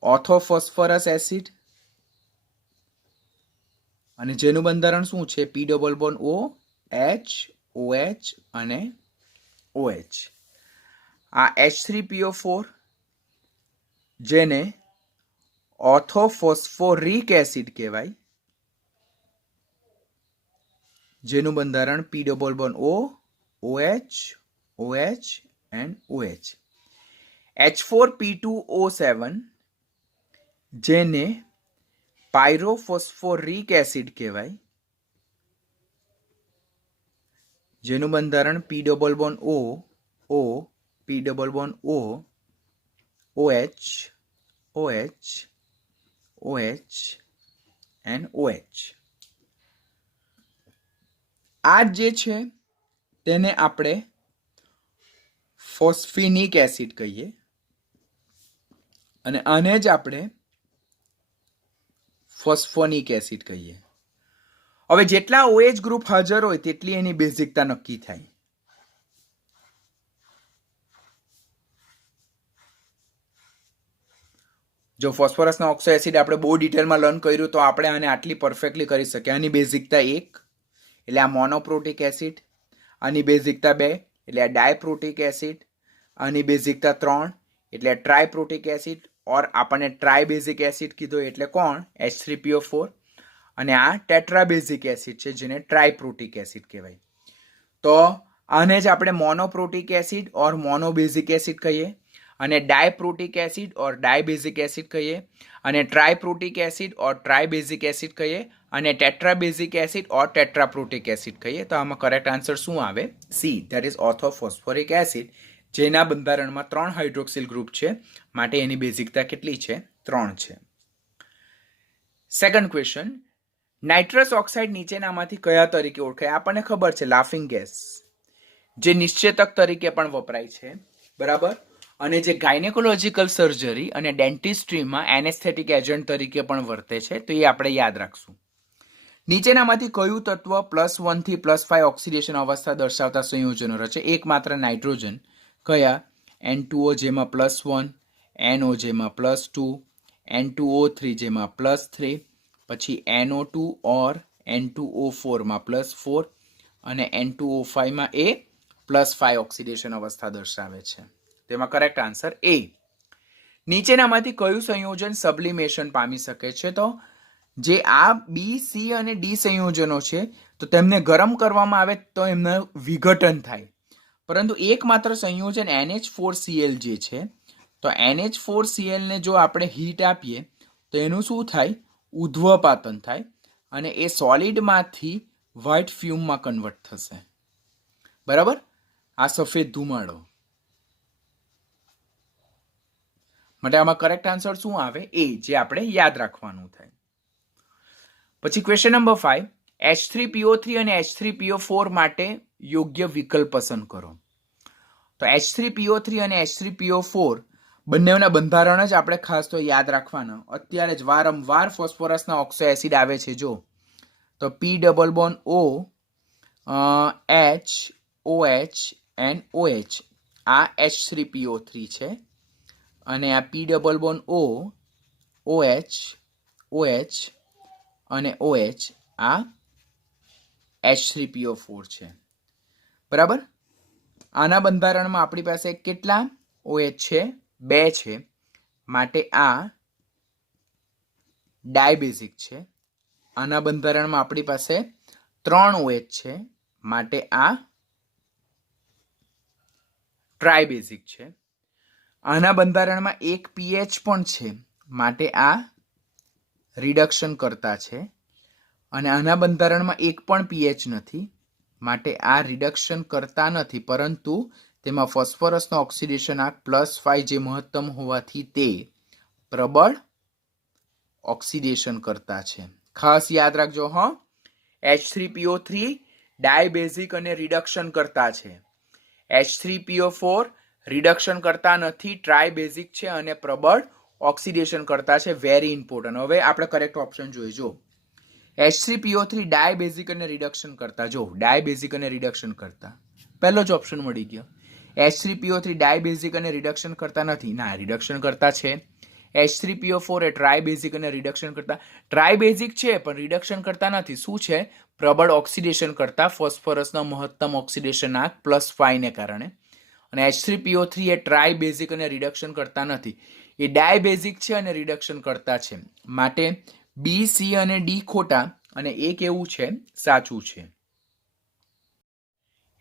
ઓર્થોફોસ્ફરસ એસિડ. અને જેનું બંધારણ શું છે? P-O, H, OH અને OH. આ H3PO4 જેને ઓર્થોફોસ્ફોરિક એસિડ કહેવાય. જેનું બંધારણ P-O, OH, OH and OH. H4P2O7 જેને પાયરોફોસ્ફોરિક એસિડ કહેવાય. જેનું બંધારણ P-O, P-O, OH, OH, OH and OH. આ જે છે તેને આપણે ફોસ્ફિનિક એસિડ કહીએ અને આને જ આપણે ફોસ્ફોનિક એસિડ કહીએ. હવે જેટલા OH ગ્રુપ હાજર હોય તેટલી એની બેઝિકતા નક્કી થાય. જો ફોસ્ફરસના ઓક્સો એસિડ આપણે બહુ ડિટેલમાં લર્ન કર્યું તો આપણે આને આટલી પરફેક્ટલી કરી શકીએ. આની બેઝિકતા 1 એટલે આ મોનોપ્રોટિક એસિડ, આની બેઝિકતા 2 એટલે આ ડાયપ્રોટિક એસિડ, આની બેઝિકતા 3 એટલે ટ્રાયપ્રોટિક એસિડ, ઓર આપણને ટ્રાયબેઝિક એસિડ કીધો એટલે કોણ? H3PO4. અને આ ટેટ્રાબેઝિક એસિડ છે જેને ટ્રાયપ્રોટિક એસિડ કહેવાય. તો આને જ આપણે મોનોપ્રોટિક એસિડ ઓર મોનોબેઝિક એસિડ કહીએ, અને ડાયપ્રોટિક એસિડ ઓર ડાયબેઝિક એસિડ કહીએ, અને ટ્રાયપ્રોટિક એસિડ ઓર ટ્રાયબેઝિક એસિડ કહીએ, અને ટેટ્રાબેઝિક એસિડ ઓર ટેટ્રાપ્રોટિક એસિડ કહીએ. તો આમાં કરેક્ટ આન્સર શું આવે? સી, ધેટ ઇઝ ઓર્થોફોસ્ફોરિક એસિડ, જેના બંધારણમાં 3 હાઇડ્રોક્સિલ ગ્રુપ છે, માટે એની બેઝિકતા કેટલી છે? 3 છે. સેકન્ડ ક્વેશ્ચન, નાઇટ્રસ ઓક્સાઇડ નીચેનામાંથી કયા તરીકે ઓળખાય? આપણને ખબર છે લાફિંગ ગેસ, જે નિશ્ચેતક તરીકે પણ વપરાય છે, બરાબર, અને જે ગાયનેકોલોજીકલ સર્જરી અને ડેન્ટિસ્ટ્રીમાં એનેસ્થેટિક એજન્ટ તરીકે પણ વર્તે છે. તો એ આપણે યાદ રાખશું. નીચેનામાંથી કયું તત્વ +1 થી +5 ઓક્સિડેશન અવસ્થા દર્શાવતા સંયોજનો રચે? એકમાત્ર નાઇટ્રોજન. કયા? N2O જેમાં +1, NO જેમાં +2, N2O3 જેમાં +3, પછી NO2 ઓર N2O4 માં +4 અને N2O5 માં એ +5 ઓક્સિડેશન અવસ્થા દર્શાવે છે. તેમાં કરેક્ટ આન્સર એ. નીચેનામાંથી કયું સંયોજન સબ્લિમેશન પામી શકે છે? તો જે આ બી, સી અને ડી સંયોજનો છે, તો તેમને ગરમ કરવામાં આવે તો એમનું વિઘટન થાય. પરંતુ એકમાત્ર સંયોજન NH4Cl જે છે, તો NH4Cl ને જો આપણે હીટ આપીએ તો એનું શું થાય? ઉધ્વપાતન થાય અને એ સોલિડમાંથી વ્હાઇટ ફ્યુમમાં કન્વર્ટ થશે, બરાબર, આ સફેદ ધુમાડો. માટે આમાં કરેક્ટ આન્સર શું આવે? એ, જે આપણે યાદ રાખવાનું થાય. પછી ક્વેશ્ચન નંબર 5, H3PO3 અને H3PO4 માટે યોગ્ય વિકલ્પ પસંદ કરો. તો H3PO3 અને H3PO4 બંનેના બંધારણ જ આપણે ખાસ તો યાદ રાખવાના. અત્યારે જ વારંવાર ફોસ્ફરસના ઓક્સો એસિડ આવે છે, જો તો P double bond O H OH and OH, આ H3PO3 છે, અને આ P double bond O OH OH અને OH આ H3PO4 છે, બરાબર. આના બંધારણમાં આપણી પાસે કેટલા OH છે? 2 છે, માટે આ ડાયબેઝિક છે. આના બંધારણમાં આપણી પાસે 3 OH છે, માટે આ ટ્રાયબેઝિક છે. આના બંધારણમાં એક pH પણ છે, માટે આ રિડક્શન કરતા છે. અને આના બંધારણમાં એક પણ pH નથી, માટે આ રિડક્શન કરતા નથી, પરંતુ તેમાં ફોસ્ફરસનો ઓક્સિડેશન આંક +5 જે મહત્તમ હોવાથી તે પ્રબળ ઓક્સિડેશન કરતા છે. ખાસ યાદ રાખજો હો. H3PO3 ડાયબેઝિક અને રિડક્શન કરતા છે. H3PO4 રિડક્શન કરતા નથી, ટ્રાયબેઝિક છે અને પ્રબળ ઓક્સિડેશન કરતા છે. Very important. હવે આપણે કરેક્ટ ઓપ્શન જોઈજો. H3PO3 ડાયબેઝિક અને રિડક્શન કરતા, જો ડાયબેઝિક અને રિડક્શન કરતા, પહેલો જ ઓપ્શન મળી ગયો. H3PO3 ડાયબેઝિક અને રિડક્શન કરતા નથી, ના રિડક્શન કરતા છે. H3PO4 એ ટ્રાયબેઝિક અને રિડક્શન કરતા, ટ્રાયબેઝિક છે પણ રિડક્શન કરતા નથી. શું છે? પ્રબળ ઓક્સિડેશન કરતા, ફોસ્ફરસનો મહત્તમ ઓક્સિડેશન આંક +5 ને કારણે. અને H3PO3 એ ટ્રાયબેઝિક અને રિડક્શન કરતા નથી, એ ડાયબેઝિક છે અને રિડક્શન કરતા છે. માટે બી, સી અને ડી ખોટા અને એક એવું છે સાચું છે.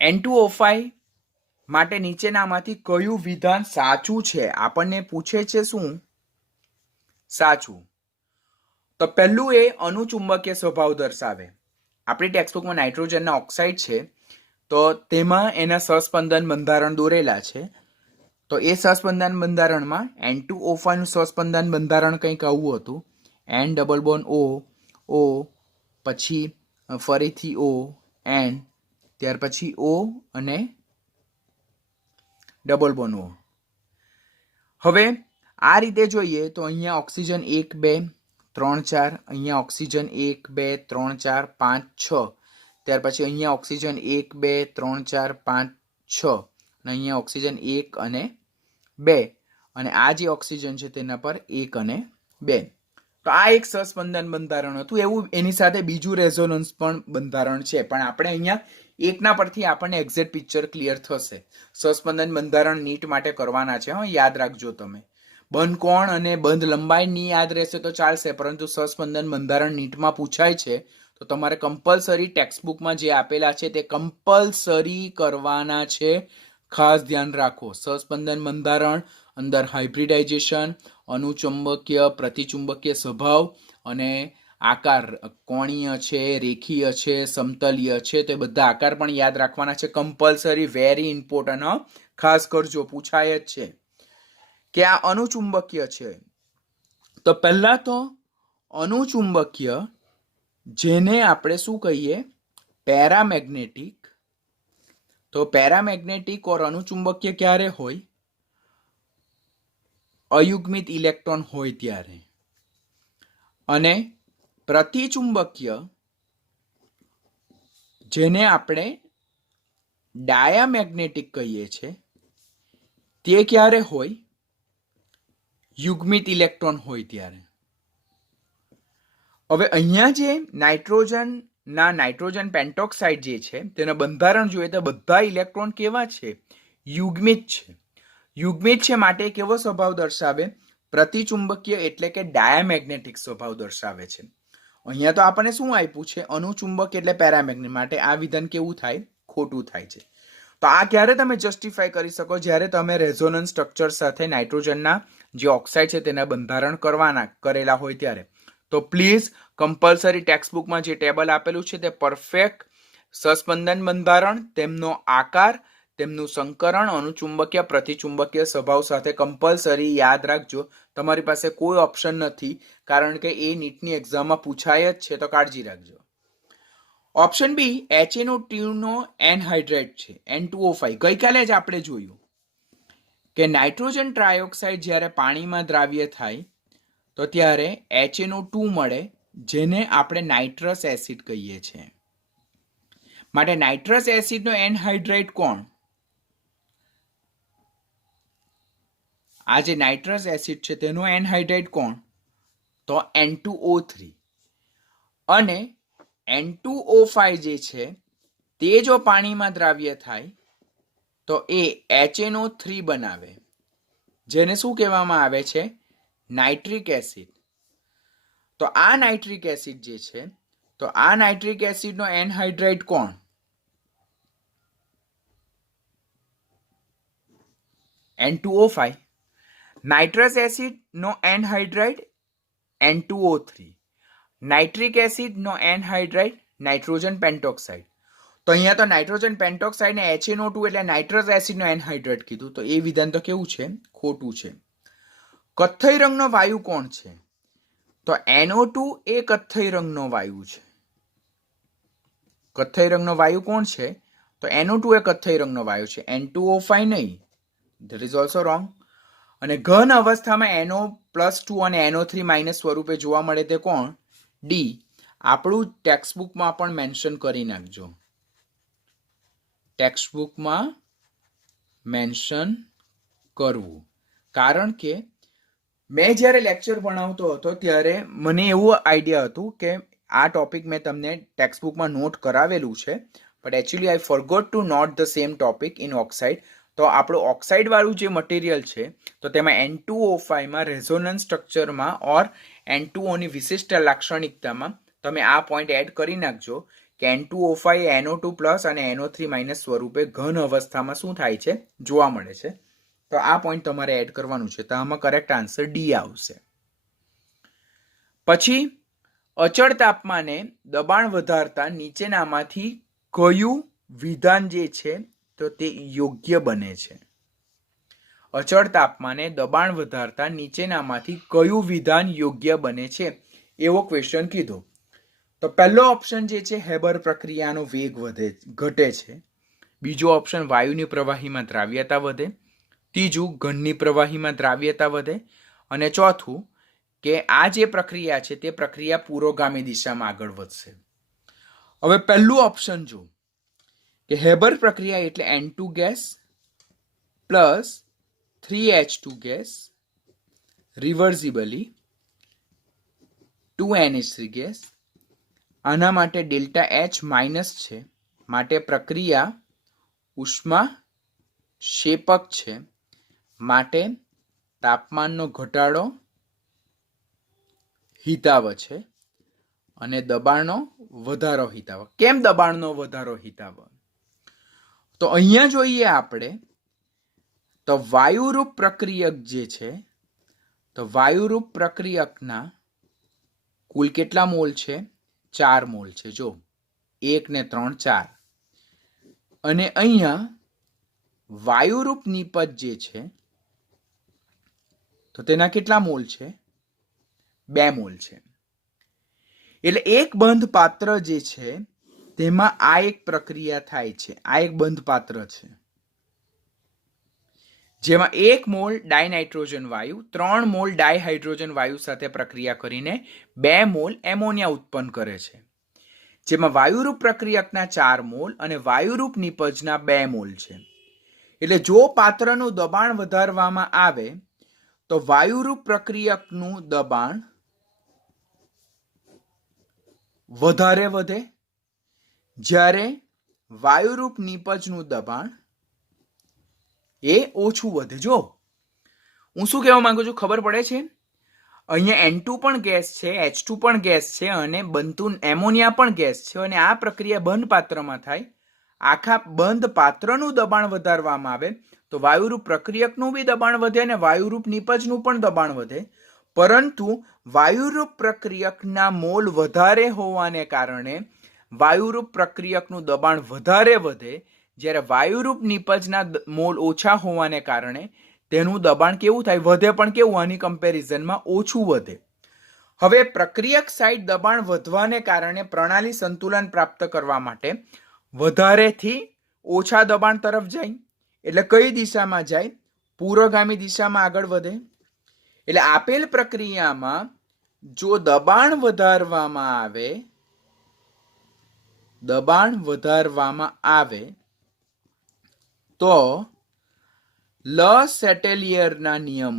N2O5 માટે નીચેનામાંથી કયું વિધાન સાચું છે? આપણને પૂછે છે શું સાચું. તો પહેલું એ અનુચુંબકીય સ્વભાવ દર્શાવે. આપણી ટેક્સ્ટબુકમાં નાઇટ્રોજનના ઓક્સાઇડ છે, તો તેમાં એના સહસ્પંદન બંધારણ દોરેલા છે. તો એ સહસ્પંદન બંધારણમાં N2O5 નું સહસ્પંદન બંધારણ કંઈક આવું હતું. N double bond O O, પછી ફરીથી O N, ત્યાર પછી O અને ડબલ બોન્ડ O. હવે આ રીતે જોઈએ તો અહીંયા ઓક્સિજન 1 2 3 4, અહીંયા ઓક્સિજન 1 2 3 4 5 6, ત્યાર પછી અહીંયા ઓક્સિજન 1 2 3 4 5 6, અને અહીંયા ઓક્સિજન 1 અને 2, અને આ જે ઓક્સિજન છે તેના પર 1 અને 2. તો આ એક સહસ્પંદન બંધારણ હતું. એવું એની સાથે બીજું રેઝોનન્સ પણ બંધારણ છે, પણ આપણે અહીંયા એકના પરથી આપણને એક્ઝેક્ટ પિક્ચર ક્લિયર થશે. સસ્પંદન બંધારણ નીટ માટે કરવાના છે, હા, યાદ રાખજો તમે. બંધ કોણ અને બંધ લંબાઈ ની યાદ રહેશે તો ચાલશે, પરંતુ સસ્પંદન બંધારણ નીટમાં પૂછાય છે તો તમારે કમ્પલસરી ટેક્સ્ટબુકમાં જે આપેલા છે તે કમ્પલસરી કરવાના છે. ખાસ ધ્યાન રાખો. સસ્પંદન બંધારણ અંદર હાઇબ્રિડાઇઝેશન, અનુચુંબકીય પ્રતિચુંબકીય સ્વભાવ અને આકાર કોણીય છે, રેખીય છે, સમતલીય છે, તે બધા આકાર પણ યાદ રાખવાના છે. કમ્પલસરી, વેરી ઇમ્પોર્ટન્ટ, ખાસ કરજો, પૂછાય જ છે કે આ અનુચુંબકીય છે. તો પહેલા તો અનુચુંબકીય, જેને આપણે શું કહીએ, પેરામેગ્નેટિક. તો પેરામેગ્નેટિક ઓર અનુચુંબકીય ક્યારે હોય? અયુગ્મિત ઇલેક્ટ્રોન હોય ત્યારે. અને પ્રતિચુંબકીય, જેને આપણે ડાયામેગ્નેટિક કહીએ છીએ, તે ક્યારે હોય? યુગ્મિત ઇલેક્ટ્રોન હોય ત્યારે. હવે અહીંયા જે નાઇટ્રોજન પેન્ટોક્સાઇડ જે છે તેના બંધારણ જોઈએ તો બધા ઇલેક્ટ્રોન કેવા છે? યુગ્મિત છે. યુગ્મિત છે માટે કેવો સ્વભાવ દર્શાવે? પ્રતિચુંબકીય એટલે કે ડાયામેગ્નેટિક સ્વભાવ દર્શાવે છે. અહીંયા તો આપણને શું આપ્યું છે? અનુચુંબક એટલે પેરામેગ્નેટ, માટે આ વિધાન કેવું થાય? ખોટું થાય છે. તો આ ક્યારે તમે જસ્ટિફાઈ કરી શકો? જ્યારે તમે રેઝોનન્સ સ્ટ્રક્ચર સાથે નાઇટ્રોજનના જે ઓક્સાઇડ છે તેના બંધારણ કરેલા હોય ત્યારે. તો પ્લીઝ કમ્પલસરી ટેક્સ્ટબુકમાં જે ટેબલ આપેલું છે તે પરફેક્ટ સસ્પંદન બંધારણ, તેમનો આકાર, તેમનું સંકરણ, અનુચુંબકીય પ્રતિચુંબકીય સ્વભાવ સાથે કમ્પલસરી યાદ રાખજો. તમારી પાસે કોઈ ઓપ્શન નથી, કારણ કે એ નીટની એક્ઝામમાં પૂછાય જ છે, તો કાળજી રાખજો. ઓપ્શન બી, HNO2 નો એનહાઇડ્રેટ છે, N2O5. ગઈકાલે જ આપણે જોયું કે નાઇટ્રોજન ટ્રાયોક્સાઇડ જ્યારે પાણીમાં દ્રાવ્ય થાય તો ત્યારે HNO2 મળે, જેને આપણે નાઇટ્રસ એસિડ કહીએ છીએ. માટે નાઇટ્રસ એસિડનો એનહાઇડ્રેટ કોણ? આ જે નાઇટ્રસ એસિડ છે તેનો એનહાઇડ્રેટ કોણ? તો N2O3. અને N2O5 જે છે તે જો પાણીમાં દ્રાવ્ય થાય તો એ HNO3 બનાવે, જેને શું કહેવામાં આવે છે? Nitric acid. તો આ નાઇટ્રિક એસિડ જે છે, તો આ નાઇટ્રિક એસિડનો એનહાઇડ્રેટ કોણ? N2O5. નાઇટ્રસ એસિડનો એનહાઇડ્રેટ N2O3. નાઇટ્રિક એસિડનો એનહાઇડ્રેટ નાઇટ્રોજન પેન્ટોક્સાઇડ. તો અહીંયા તો નાઇટ્રોજન પેન્ટોક્સાઇડ ને HNO2 એટલે નાઇટ્રસ એસિડનો એનહાઇડ્રેટ કીધું, તો એ વિધાન તો કેવું છે? ખોટું છે. કથ્થઈ રંગનો વાયુ કોણ છે? તો NO2 એ કથ્થઈ રંગનો વાયુ છે. કથ્થઈ રંગનો વાયુ કોણ છે? તો NO2 એ કથ્થઈ રંગનો વાયુ છે, N2O5 નહીં. That is also wrong. અને ઘન અવસ્થામાં NO+2 અને NO3- સ્વરૂપે જોવા મળે તે કોણ? ડી. આપણું ટેક્સ્ટબુકમાં પણ મેન્શન કરી નાખજો. ટેક્સ્ટબુકમાં મેન્શન કરવું, કારણ કે મેં જ્યારે લેક્ચર ભણાવતો હતો ત્યારે મને એવું આઈડિયા હતું કે આ ટોપિક મેં તમને ટેક્સ્ટબુકમાં નોટ કરાવેલું છે, but actually I forgot to note the same topic in oxide. તો આપણું ઓક્સાઇડવાળું જે મટીરિયલ છે તો તેમાં N2O5માં રેઝોનન્સ સ્ટ્રક્ચરમાં ઓર N2Oની વિશિષ્ટ લાક્ષણિકતામાં તમે આ પોઈન્ટ એડ કરી નાખજો કે N2O5 NO2+ અને NO3- સ્વરૂપે ઘન અવસ્થામાં શું થાય છે? જોવા મળે છે. તો આ પોઈન્ટ તમારે એડ કરવાનું છે. તો આમાં કરેક્ટ આન્સર ડી આવશે. પછી અચળ તાપમાને દબાણ વધારતા નીચેનામાંથી કયું વિધાન જે છે તો તે યોગ્ય બને છે? અચળ તાપમાને દબાણ વધારતા નીચેનામાંથી કયું વિધાન યોગ્ય બને છે? એવો ક્વેશ્ચન કીધો. તો પહેલો ઓપ્શન જે છે, હેબર પ્રક્રિયાનો વેગ ઘટે છે. બીજો ઓપ્શન, વાયુની પ્રવાહીમાં દ્રાવ્યતા વધે. ત્રીજું, ઘનની પ્રવાહીમાં દ્રાવ્યતા વધે. અને ચોથું, કે આ જે પ્રક્રિયા છે તે પ્રક્રિયા પુરોગામી દિશામાં આગળ વધશે. હવે પહેલું ઓપ્શન જો, કે હેબર પ્રક્રિયા એટલે N2 gas plus 3H2 gas reversibly 2NH3 gas. આના માટે ડેલ્ટા H માઇનસ છે માટે પ્રક્રિયા ઉષ્મા ક્ષેપક છે, માટે તાપમાનનો ઘટાડો હિતાવ છે અને દબાણનો વધારો હિતાવ. કેમ દબાણનો વધારો હિતાવ? તો અહીંયા જોઈએ આપણે તો વાયુરૂપ પ્રક્રિયક જે છે, તો વાયુરૂપ પ્રક્રિયકના કુલ કેટલા મોલ છે? 4 મોલ છે. જો 1 ને 3 4. અને અહીંયા વાયુરૂપ નિપજ જે છે તો તેના કેટલા મોલ છે? 2 મોલ છે. એટલે એક બંધ પાત્ર જે છે તેમાં આ એક પ્રક્રિયા થાય છે. આ એક બંધ પાત્ર છે જેમાં 1 મોલ ડાયનાઇટ્રોજન વાયુ 3 મોલ ડાયહાઇડ્રોજન વાયુ સાથે પ્રક્રિયા કરીને 2 મોલ એમોનિયા ઉત્પન્ન કરે છે, જેમાં વાયુરૂપ પ્રક્રિયકના 4 મોલ અને વાયુરૂપ નિપજના 2 મોલ છે. એટલે જો પાત્રનું દબાણ વધારવામાં આવે તો વાયુરૂપ પ્રક્રિયકનું દબાણ વધારે વધે, જ્યારે વાયુરૂપ નિપજનું દબાણ એ ઓછું વધે. જો હું શું કહેવા માંગુ છું ખબર પડે છે? અહીંયા N2 પણ ગેસ છે, H2 પણ ગેસ છે અને બનતું એમોનિયા પણ ગેસ છે. અને આ પ્રક્રિયા બંધ પાત્રમાં થાય. આખા બંધ પાત્રનું દબાણ વધારવામાં આવે તો વાયુરૂપ પ્રક્રિયકનું બી દબાણ વધે અને વાયુરૂપ નિપજનું પણ દબાણ વધે. પરંતુ વાયુરૂપ પ્રક્રિયકના મોલ વધારે હોવાને કારણે વાયુરૂપ પ્રક્રિયકનું દબાણ વધારે વધે, જ્યારે વાયુરૂપ નિપજના મોલ ઓછા હોવાને કારણે તેનું દબાણ કેવું થાય? વધે, પણ કેવું? આની કમ્પેરિઝનમાં ઓછું વધે. હવે પ્રક્રિયક સાઈડ દબાણ વધવાને કારણે પ્રણાલી સંતુલન પ્રાપ્ત કરવા માટે વધારેથી ઓછા દબાણ તરફ જાય. એટલે કઈ દિશામાં જાય? પૂર્વગામી દિશામાં આગળ વધે. એટલે આપેલ પ્રક્રિયામાં જો દબાણ વધારવામાં આવે તો લ સેટેલિયરના નિયમ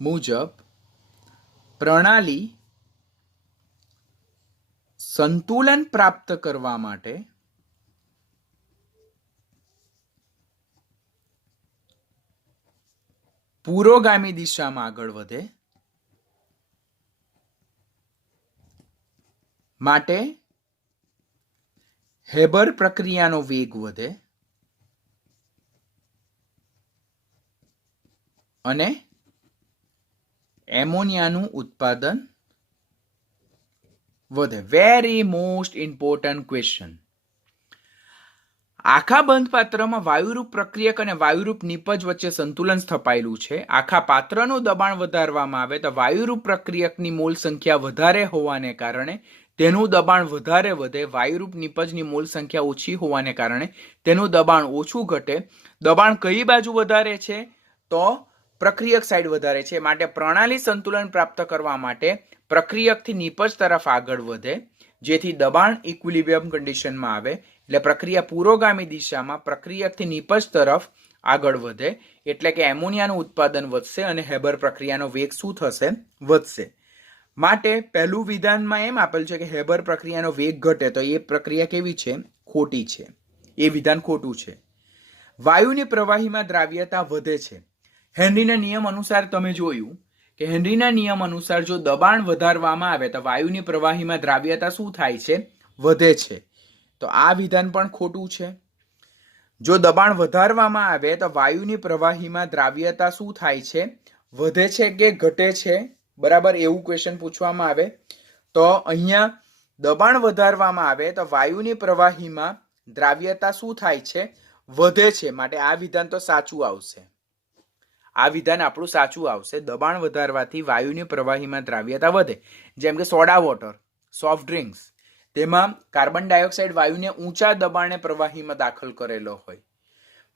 મુજબ પ્રણાલી સંતુલન પ્રાપ્ત કરવા માટે પૂર્વગામી દિશામાં આગળ વધે, માટે હેબર પ્રક્રિયાનો વેગ વધે અને એમોનિયાનું ઉત્પાદન વધે. Very most important question. આખા બંધ પાત્રમાં વાયુરૂપ પ્રક્રિયક અને વાયુરૂપ નિપજ વચ્ચે સંતુલન સ્થપાયેલું છે. આખા પાત્રનું દબાણ વધારવામાં આવે તો વાયુરૂપ પ્રક્રિયકની મોલ સંખ્યા વધારે હોવાને કારણે તેનું દબાણ વધારે વધે, વાયુરૂપ નિપજની મોલ સંખ્યા ઓછી હોવાને કારણે તેનું દબાણ ઓછું ઘટે. દબાણ કઈ બાજુ વધારે છે? તો પ્રક્રિયક સાઈડ વધારે છે. માટે પ્રણાલી સંતુલન પ્રાપ્ત કરવા માટે પ્રક્રિયકથી નિપજ તરફ આગળ વધે, જેથી દબાણ ઇક્વિલિબ્રિયમ કન્ડિશનમાં આવે. એટલે પ્રક્રિયા પુરોગામી દિશામાં પ્રક્રિયકથી નિપજ તરફ આગળ વધે, એટલે કે એમોનિયાનું ઉત્પાદન વધશે અને હેબર પ્રક્રિયાનો વેગ શું થશે? વધશે. માટે પહેલું વિધાનમાં એમ આપેલ છે કે હેબર પ્રક્રિયાનો વેગ ઘટે, તો એ પ્રક્રિયા કેવી છે? ખોટી છે. એ વિધાન ખોટું છે. વાયુની પ્રવાહીમાં દ્રાવ્યતા વધે છે. હેનરીના નિયમ અનુસાર તમે જોયું કે હેનરીના નિયમ અનુસાર જો દબાણ વધારવામાં આવે તો વાયુની પ્રવાહીમાં દ્રાવ્યતા શું થાય છે? વધે છે. તો આ વિધાન પણ ખોટું છે. જો દબાણ વધારવામાં આવે તો વાયુની પ્રવાહીમાં દ્રાવ્યતા શું થાય છે? વધે છે કે ઘટે છે? બરાબર, એવું ક્વેશ્ચન પૂછવામાં આવે તો અહીંયા દબાણ વધારવામાં આવે તો વાયુની પ્રવાહીમાં દ્રાવ્યતા શું થાય છે? વધે છે. માટે આ વિધાન તો સાચું આવશે. આ વિધાન આપણું સાચું આવશે. દબાણ વધારવાથી વાયુની પ્રવાહીમાં દ્રાવ્યતા વધે. જેમ કે સોડા વોટર, સોફ્ટ ડ્રિંક્સ, તેમાં કાર્બન ડાયોક્સાઇડ વાયુને ઊંચા દબાણે પ્રવાહીમાં દાખલ કરેલો હોય.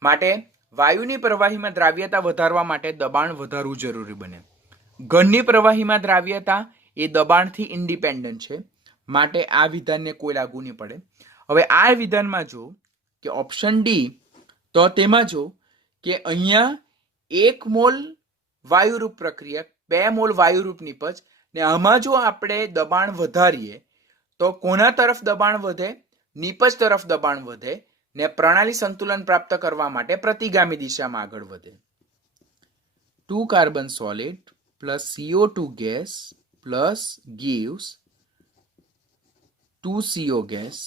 માટે વાયુની પ્રવાહીમાં દ્રાવ્યતા વધારવા માટે દબાણ વધારવું જરૂરી બને. ઘનની પ્રવાહીમાં દ્રાવ્યતા એ દબાણથી ઇન્ડિપેન્ડન્ટ છે. માટે આ વિધાનને કોઈ લાગુ નહીં પડે. હવે આ વિધાનમાં જો કે ઓપ્શન ડી, તો તેમાં જો કે અહીંયા 1 મોલ વાયુરૂપ પ્રક્રિયક, 2 મોલ વાયુરૂપ નિપજ, ને આમાં જો આપણે દબાણ વધારીએ તો કોના તરફ દબાણ વધે? નીપજ તરફ દબાણ વધે ને પ્રણાલી સંતુલન પ્રાપ્ત કરવા માટે પ્રતિગામી દિશામાં આગળ વધે. 2 carbon solid plus CO2 gas plus gives 2 CO gas.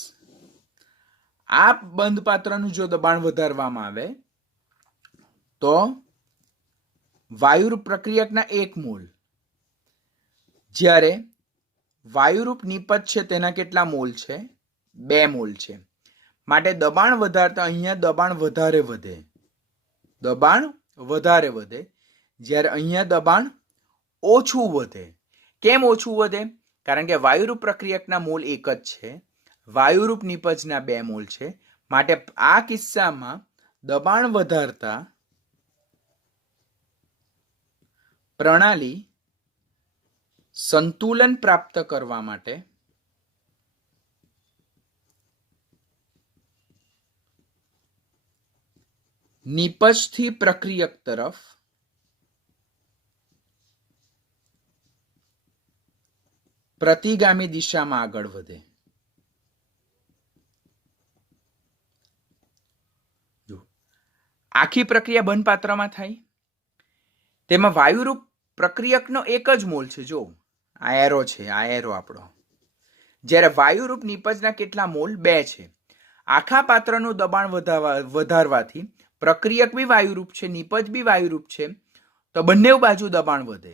આ બંધ પાત્રનું જો દબાણ વધારવામાં આવે તો વાયુરૂપ પ્રક્રિયકના 1 મોલ, જ્યારે વાયુરૂપ નિપજ છે તેના કેટલા મોલ છે? 2 મોલ છે. માટે દબાણ વધારતા અહીંયા દબાણ વધારે વધે, જ્યારે અહીંયા દબાણ ઓછું વધે. કેમ ઓછું વધે? કારણ કે વાયુરૂપ પ્રક્રિયકના મોલ 1 જ છે, વાયુરૂપ નિપજના 2 મોલ છે. માટે આ કિસ્સામાં દબાણ વધારતા પ્રણાલી સંતુલન પ્રાપ્ત કરવા માટે નિપજથી પ્રક્રિયક તરફ પ્રતિગામી દિશામાં આગળ વધે. આખી પ્રક્રિયા બંધ પાત્રમાં થાય. તેમાં વાયુરૂપ પ્રક્રિયકનો 1 જ મોલ છે. જો આ એરો છે, આ એરો આપણો. જ્યારે વાયુરૂપ નિપજના કેટલા મોલ? 2 છે. આખા પાત્રનું દબાણ વધારવાથી પ્રક્રિયક બી વાયુરૂપ છે, નિપજ બી વાયુરૂપ છે, તો બંને બાજુ દબાણ વધે.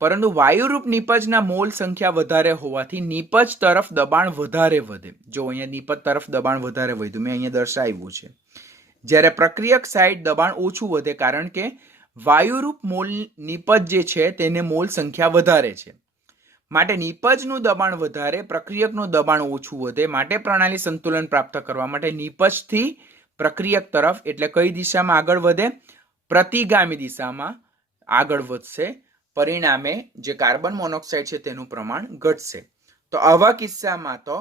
પરંતુ વાયુરૂપ નિપજના મોલ સંખ્યા વધારે હોવાથી નિપજ તરફ દબાણ વધારે વધે. જો અહીંયા નિપજ તરફ દબાણ વધારે વધ્યું, મેં અહીંયા દર્શાવ્યું છે. જ્યારે પ્રક્રિયક સાઈડ દબાણ ઓછું વધે, કારણ કે વાયુરૂપ મોલ નિપજ જે છે તેને મોલ સંખ્યા વધારે છે. માટે નિપજનું દબાણ વધારે, પ્રક્રિયકનું દબાણ ઓછું વધે. માટે પ્રણાલી સંતુલન પ્રાપ્ત કરવા માટે નિપજથી પ્રક્રિયક તરફ એટલે કઈ દિશામાં આગળ વધે? પ્રતિગામી દિશામાં આગળ વધશે. પરિણામે જે કાર્બન મોનોક્સાઇડ છે તેનું પ્રમાણ ઘટશે. તો આવા કિસ્સામાં તો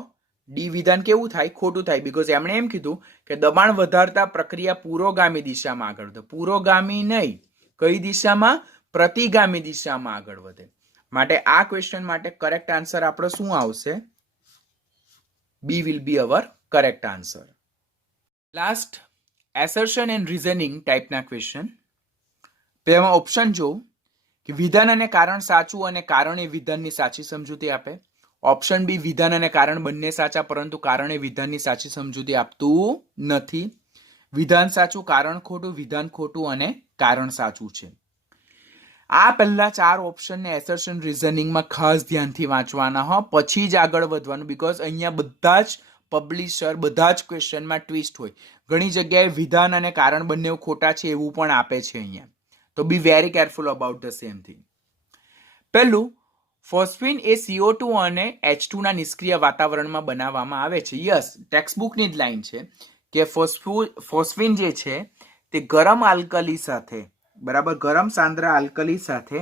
ડી વિધાન કેવું થાય? ખોટું થાય. બીકોઝ એમણે એમ કીધું કે દબાણ વધારતા પ્રક્રિયા પુરોગામી દિશામાં આગળ વધે. પુરોગામી નહીં, કઈ દિશામાં? પ્રતિગામી દિશામાં આગળ વધે. માટે આ ક્વેશ્ચન માટે કરેક્ટ આન્સર આપણો શું આવશે? B will be our correct answer. Last assertion and reasoning ટાઈપના ક્વેશ્ચન. પહેલામાં ઓપ્શન જો કે વિધાન અને કારણ સાચું અને કારણ એ વિધાનની સાચી સમજૂતી આપે. ઓપ્શન બી વિધાન અને કારણ બંને સાચા, પરંતુ કારણ એ વિધાનની સાચી સમજૂતી આપતું નથી. વિધાન સાચું, કારણ ખોટું, વિધાન ખોટું અને કારણ સાચું છે. આ પહેલા 4 ઓપ્શનને એસર્શન રીઝનિંગમાં ખાસ ધ્યાનથી વાંચવાના હો, પછી જ આગળ વધવાનું. બીકોઝ અહીંયા બધા જ પબ્લિશર બધા જ ક્વેશ્ચનમાં ટ્વિસ્ટ હોય. ઘણી જગ્યાએ વિધાન અને કારણ બંને ખોટા છે એવું પણ આપે છે અહીંયા. તો be very careful about the same thing. પહેલું, ફોસ્ફિન એ CO2 અને H2 ના નિષ્ક્રિય વાતાવરણમાં બનાવવામાં આવે છે. યસ, ટેક્સ્ટબુકની જ લાઈન છે કે ફોસ્ફિન જે છે તે ગરમ આલ્કલી સાથે, બરાબર, ગરમ સાંદ્ર આલ્કલી સાથે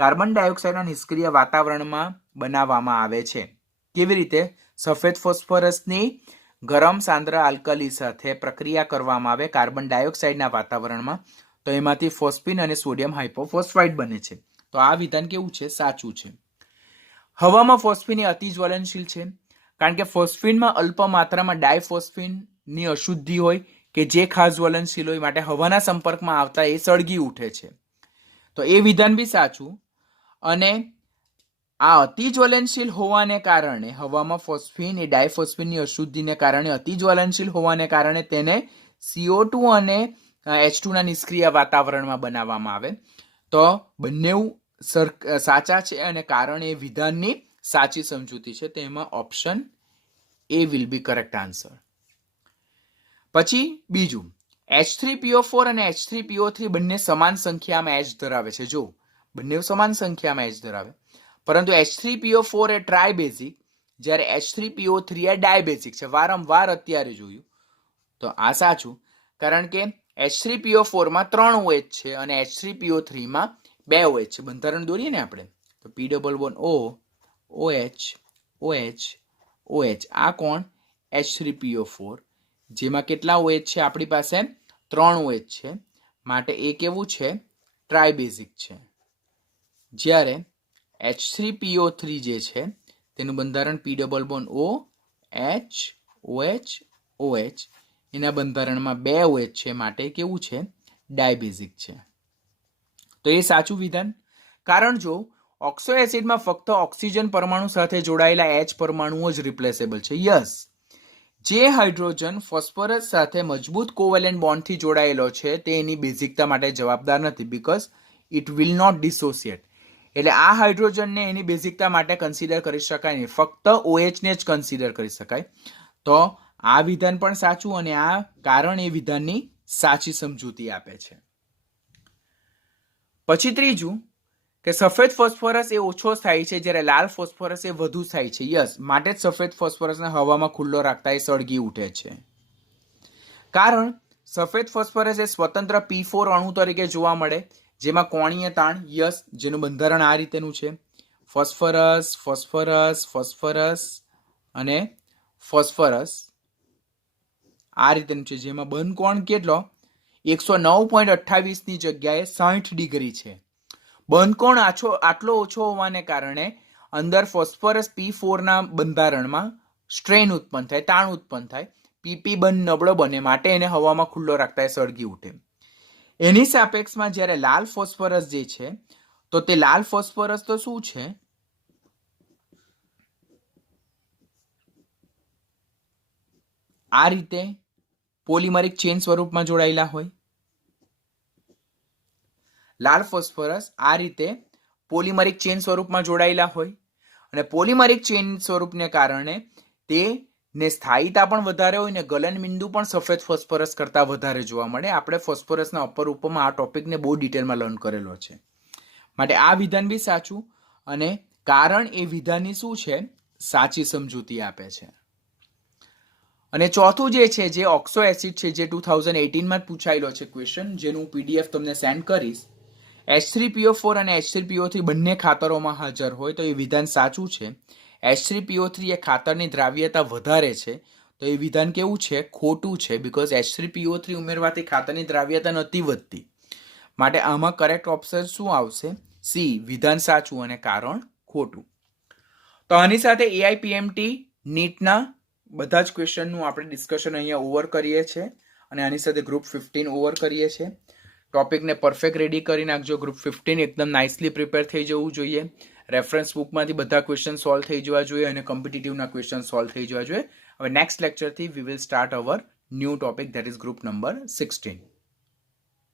કાર્બન ડાયોક્સાઇડના નિષ્ક્રિય વાતાવરણમાં બનાવવામાં આવે છે. કેવી રીતે? સફેદ ફોસ્ફરસની ગરમ સાંદ્ર આલ્કલી સાથે પ્રક્રિયા કરવામાં આવે કાર્બન ડાયોક્સાઇડના વાતાવરણમાં, તો એમાંથી ફોસ્ફિન અને સોડિયમ હાઇપોફોસ્ફાઇડ બને છે. તો આ વિધાન કેવું છે? સાચું છે. હવામાં ફોસ્ફિન એ અતિ જ્વલનશીલ છે, કારણ કે ફોસ્ફિનમાં અલ્પ માત્રામાં ડાયફોસ્ફિનની અશુદ્ધિ હોય કે જે ખાસ જ્વલનશીલ હોય, માટે હવાના સંપર્કમાં આવતા એ સળગી ઉઠે છે. તો એ વિધાન બી સાચું. અને આ અતિ જ્વલનશીલ હોવાને કારણે હવામાં ફોસ્ફિન એ ડાયફોસ્ફિનની અશુદ્ધિને કારણે અતિ જ્વલનશીલ હોવાને કારણે તેને CO2 અને H2 ના નિષ્ક્રિય વાતાવરણમાં બનાવવામાં આવે. તો બંને સાચા છે અને કારણ એ વિધાનની સાચી સમજૂતી છે. તેમાં option A will be correct answer. પછી બીજું, H3PO4 અને H3PO3 બંને સમાન સંખ્યામાં H ધરાવે છે. જો બંને સમાન સંખ્યામાં H ધરાવે, પરંતુ H3PO4 એ ટ્રાયબેઝિક, જ્યારે H3PO3 એ ડાયબેઝિક છે. વારંવાર અત્યારે જોયું. તો આ સાચું, કારણ કે H3PO4 માં 3 OH છે અને H3PO3 માં 2 OH છે. બંધારણ દોરીએ ને આપણે, તો P=O, OH, OH, OH. આ કોણ? H3PO4, જેમાં કેટલા OH છે આપણી પાસે? 3 OH છે. માટે એ કેવું છે? ટ્રાયબેઝિક છે. જ્યારે H3PO3 જે છે તેનું બંધારણ P double bond O H OH OH એના બંધારણમાં 2 OH છે માટે કેવું છે ડાયબેઝિક છે. તો એ સાચું વિધાન. કારણ જો ઓક્સો એસિડમાં ફક્ત ઓક્સિજન પરમાણુ સાથે જોડાયેલા H પરમાણુઓ જ રિપ્લેસેબલ છે. યસ, જે હાઇડ્રોજન ફોસ્ફરસ સાથે મજબૂત કોવેલેન્ટ બોન્ડથી જોડાયેલો છે તે એની બેઝિકતા માટે જવાબદાર નથી, બીકોઝ ઇટ વિલ નોટ ડિસોસિએટ. એટલે આ હાઇડ્રોજનને એની બેઝિકતા માટે કન્સિડર કરી શકાય નહીં, ફક્ત OH ને જ કન્સિડર કરી શકાય. તો આ વિધાન પણ સાચું અને આ કારણ એ વિધાનની સાચી સમજૂતી આપે છે. પછી ત્રીજું કે સફેદ ફોસ્ફરસ એ ઓછો થાય છે જ્યારે લાલ ફોસ્ફરસ એ વધુ થાય છે. યસ, માટે જ સફેદ ફોસ્ફરસને હવામાં ખુલ્લો રાખતા એ સળગી ઉઠે છે. કારણ સફેદ ફોસ્ફરસ એ સ્વતંત્ર P4 અણુ તરીકે જોવા મળે, જેમાં કોણીય તાણ, યસ, જેનું બંધારણ આ રીતેનું છે, ફોસ્ફરસ ફોસ્ફરસ ફોસ્ફરસ અને ફોસ્ફરસ આ રીતેનું છે, જેમાં બંધ કોણ કેટલો 109.28 ની જગ્યાએ 60 ડિગ્રી છે. બંધ કોણ આટલો ઓછો હોવાને કારણે અંદર ફોસ્ફરસ P4 ના બંધારણમાં સ્ટ્રેન ઉત્પન્ન થાય, તાણ ઉત્પન્ન થાય, PP બંધ નબળો બને, માટે એને હવામાં ખુલ્લો રાખતા એ સળગી ઉઠે. એની સાપેક્ષમાં જ્યારે લાલ ફોસ્ફરસ જે છે તો તે લાલ ફોસ્ફરસ તો શું છે, આ રીતે પોલિમરિક ચેન સ્વરૂપમાં જોડાયેલા હોય. લાલ ફોસ્ફરસ આ રીતે પોલિમરિક ચેન સ્વરૂપમાં જોડાયેલા હોય અને પોલિમરિક ચેન સ્વરૂપને કારણે તેને સ્થાયીતા પણ વધારે હોય ને ગલન બિંદુ પણ સફેદ ફોસ્ફરસ કરતાં વધારે જોવા મળે. આપણે ફોસ્ફરસના અપર ઉપરમાં આ ટોપિકને બહુ ડિટેલમાં લર્ન કરેલો છે, માટે આ વિધાન બી સાચું અને કારણ એ વિધાનની શું છે સાચી સમજૂતી આપે છે. અને ચોથું જે છે જે ઓક્સો એસિડ છે, જે 2018માં જ પૂછાયેલો છે ક્વેશ્ચન, જેનું PDF તમને સેન્ડ કરીશ. H3PO4 અને H3PO3 બંને ખાતરોમાં હાજર હોય તો એ વિધાન સાચું છે. H3PO3 એ ખાતરની દ્રાવ્યતા વધારે છે તો એ વિધાન કેવું છે ખોટું છે, બીકોઝ H3PO3 ઉમેરવાથી ખાતરની દ્રાવ્યતા નથી વધતી. માટે આમાં કરેક્ટ ઓપ્શન શું આવશે? C, વિધાન સાચું અને કારણ ખોટું. તો આની સાથે AIPMT નીટના બધા જ ક્વેશ્ચનનું આપણે ડિસ્કશન અહીંયા ઓવર કરીએ છીએ અને આની સાથે ગ્રુપ 15 ઓવર કરીએ છીએ. ટોપિકને પરફેક્ટ રેડી કરી નાખજો. ગ્રુપ 15 એકદમ નાઇસલી પ્રિપેર થઈ જવું જોઈએ. રેફરન્સ બુકમાંથી બધા ક્વેશ્ચન સોલ્વ થઈ જવા જોઈએ અને કોમ્પિટિટિવના ક્વેશ્ચન સોલ્વ થઈ જવા જોઈએ. હવે નેક્સ્ટ લેક્ચરથી we will start our new topic, that is group number 16.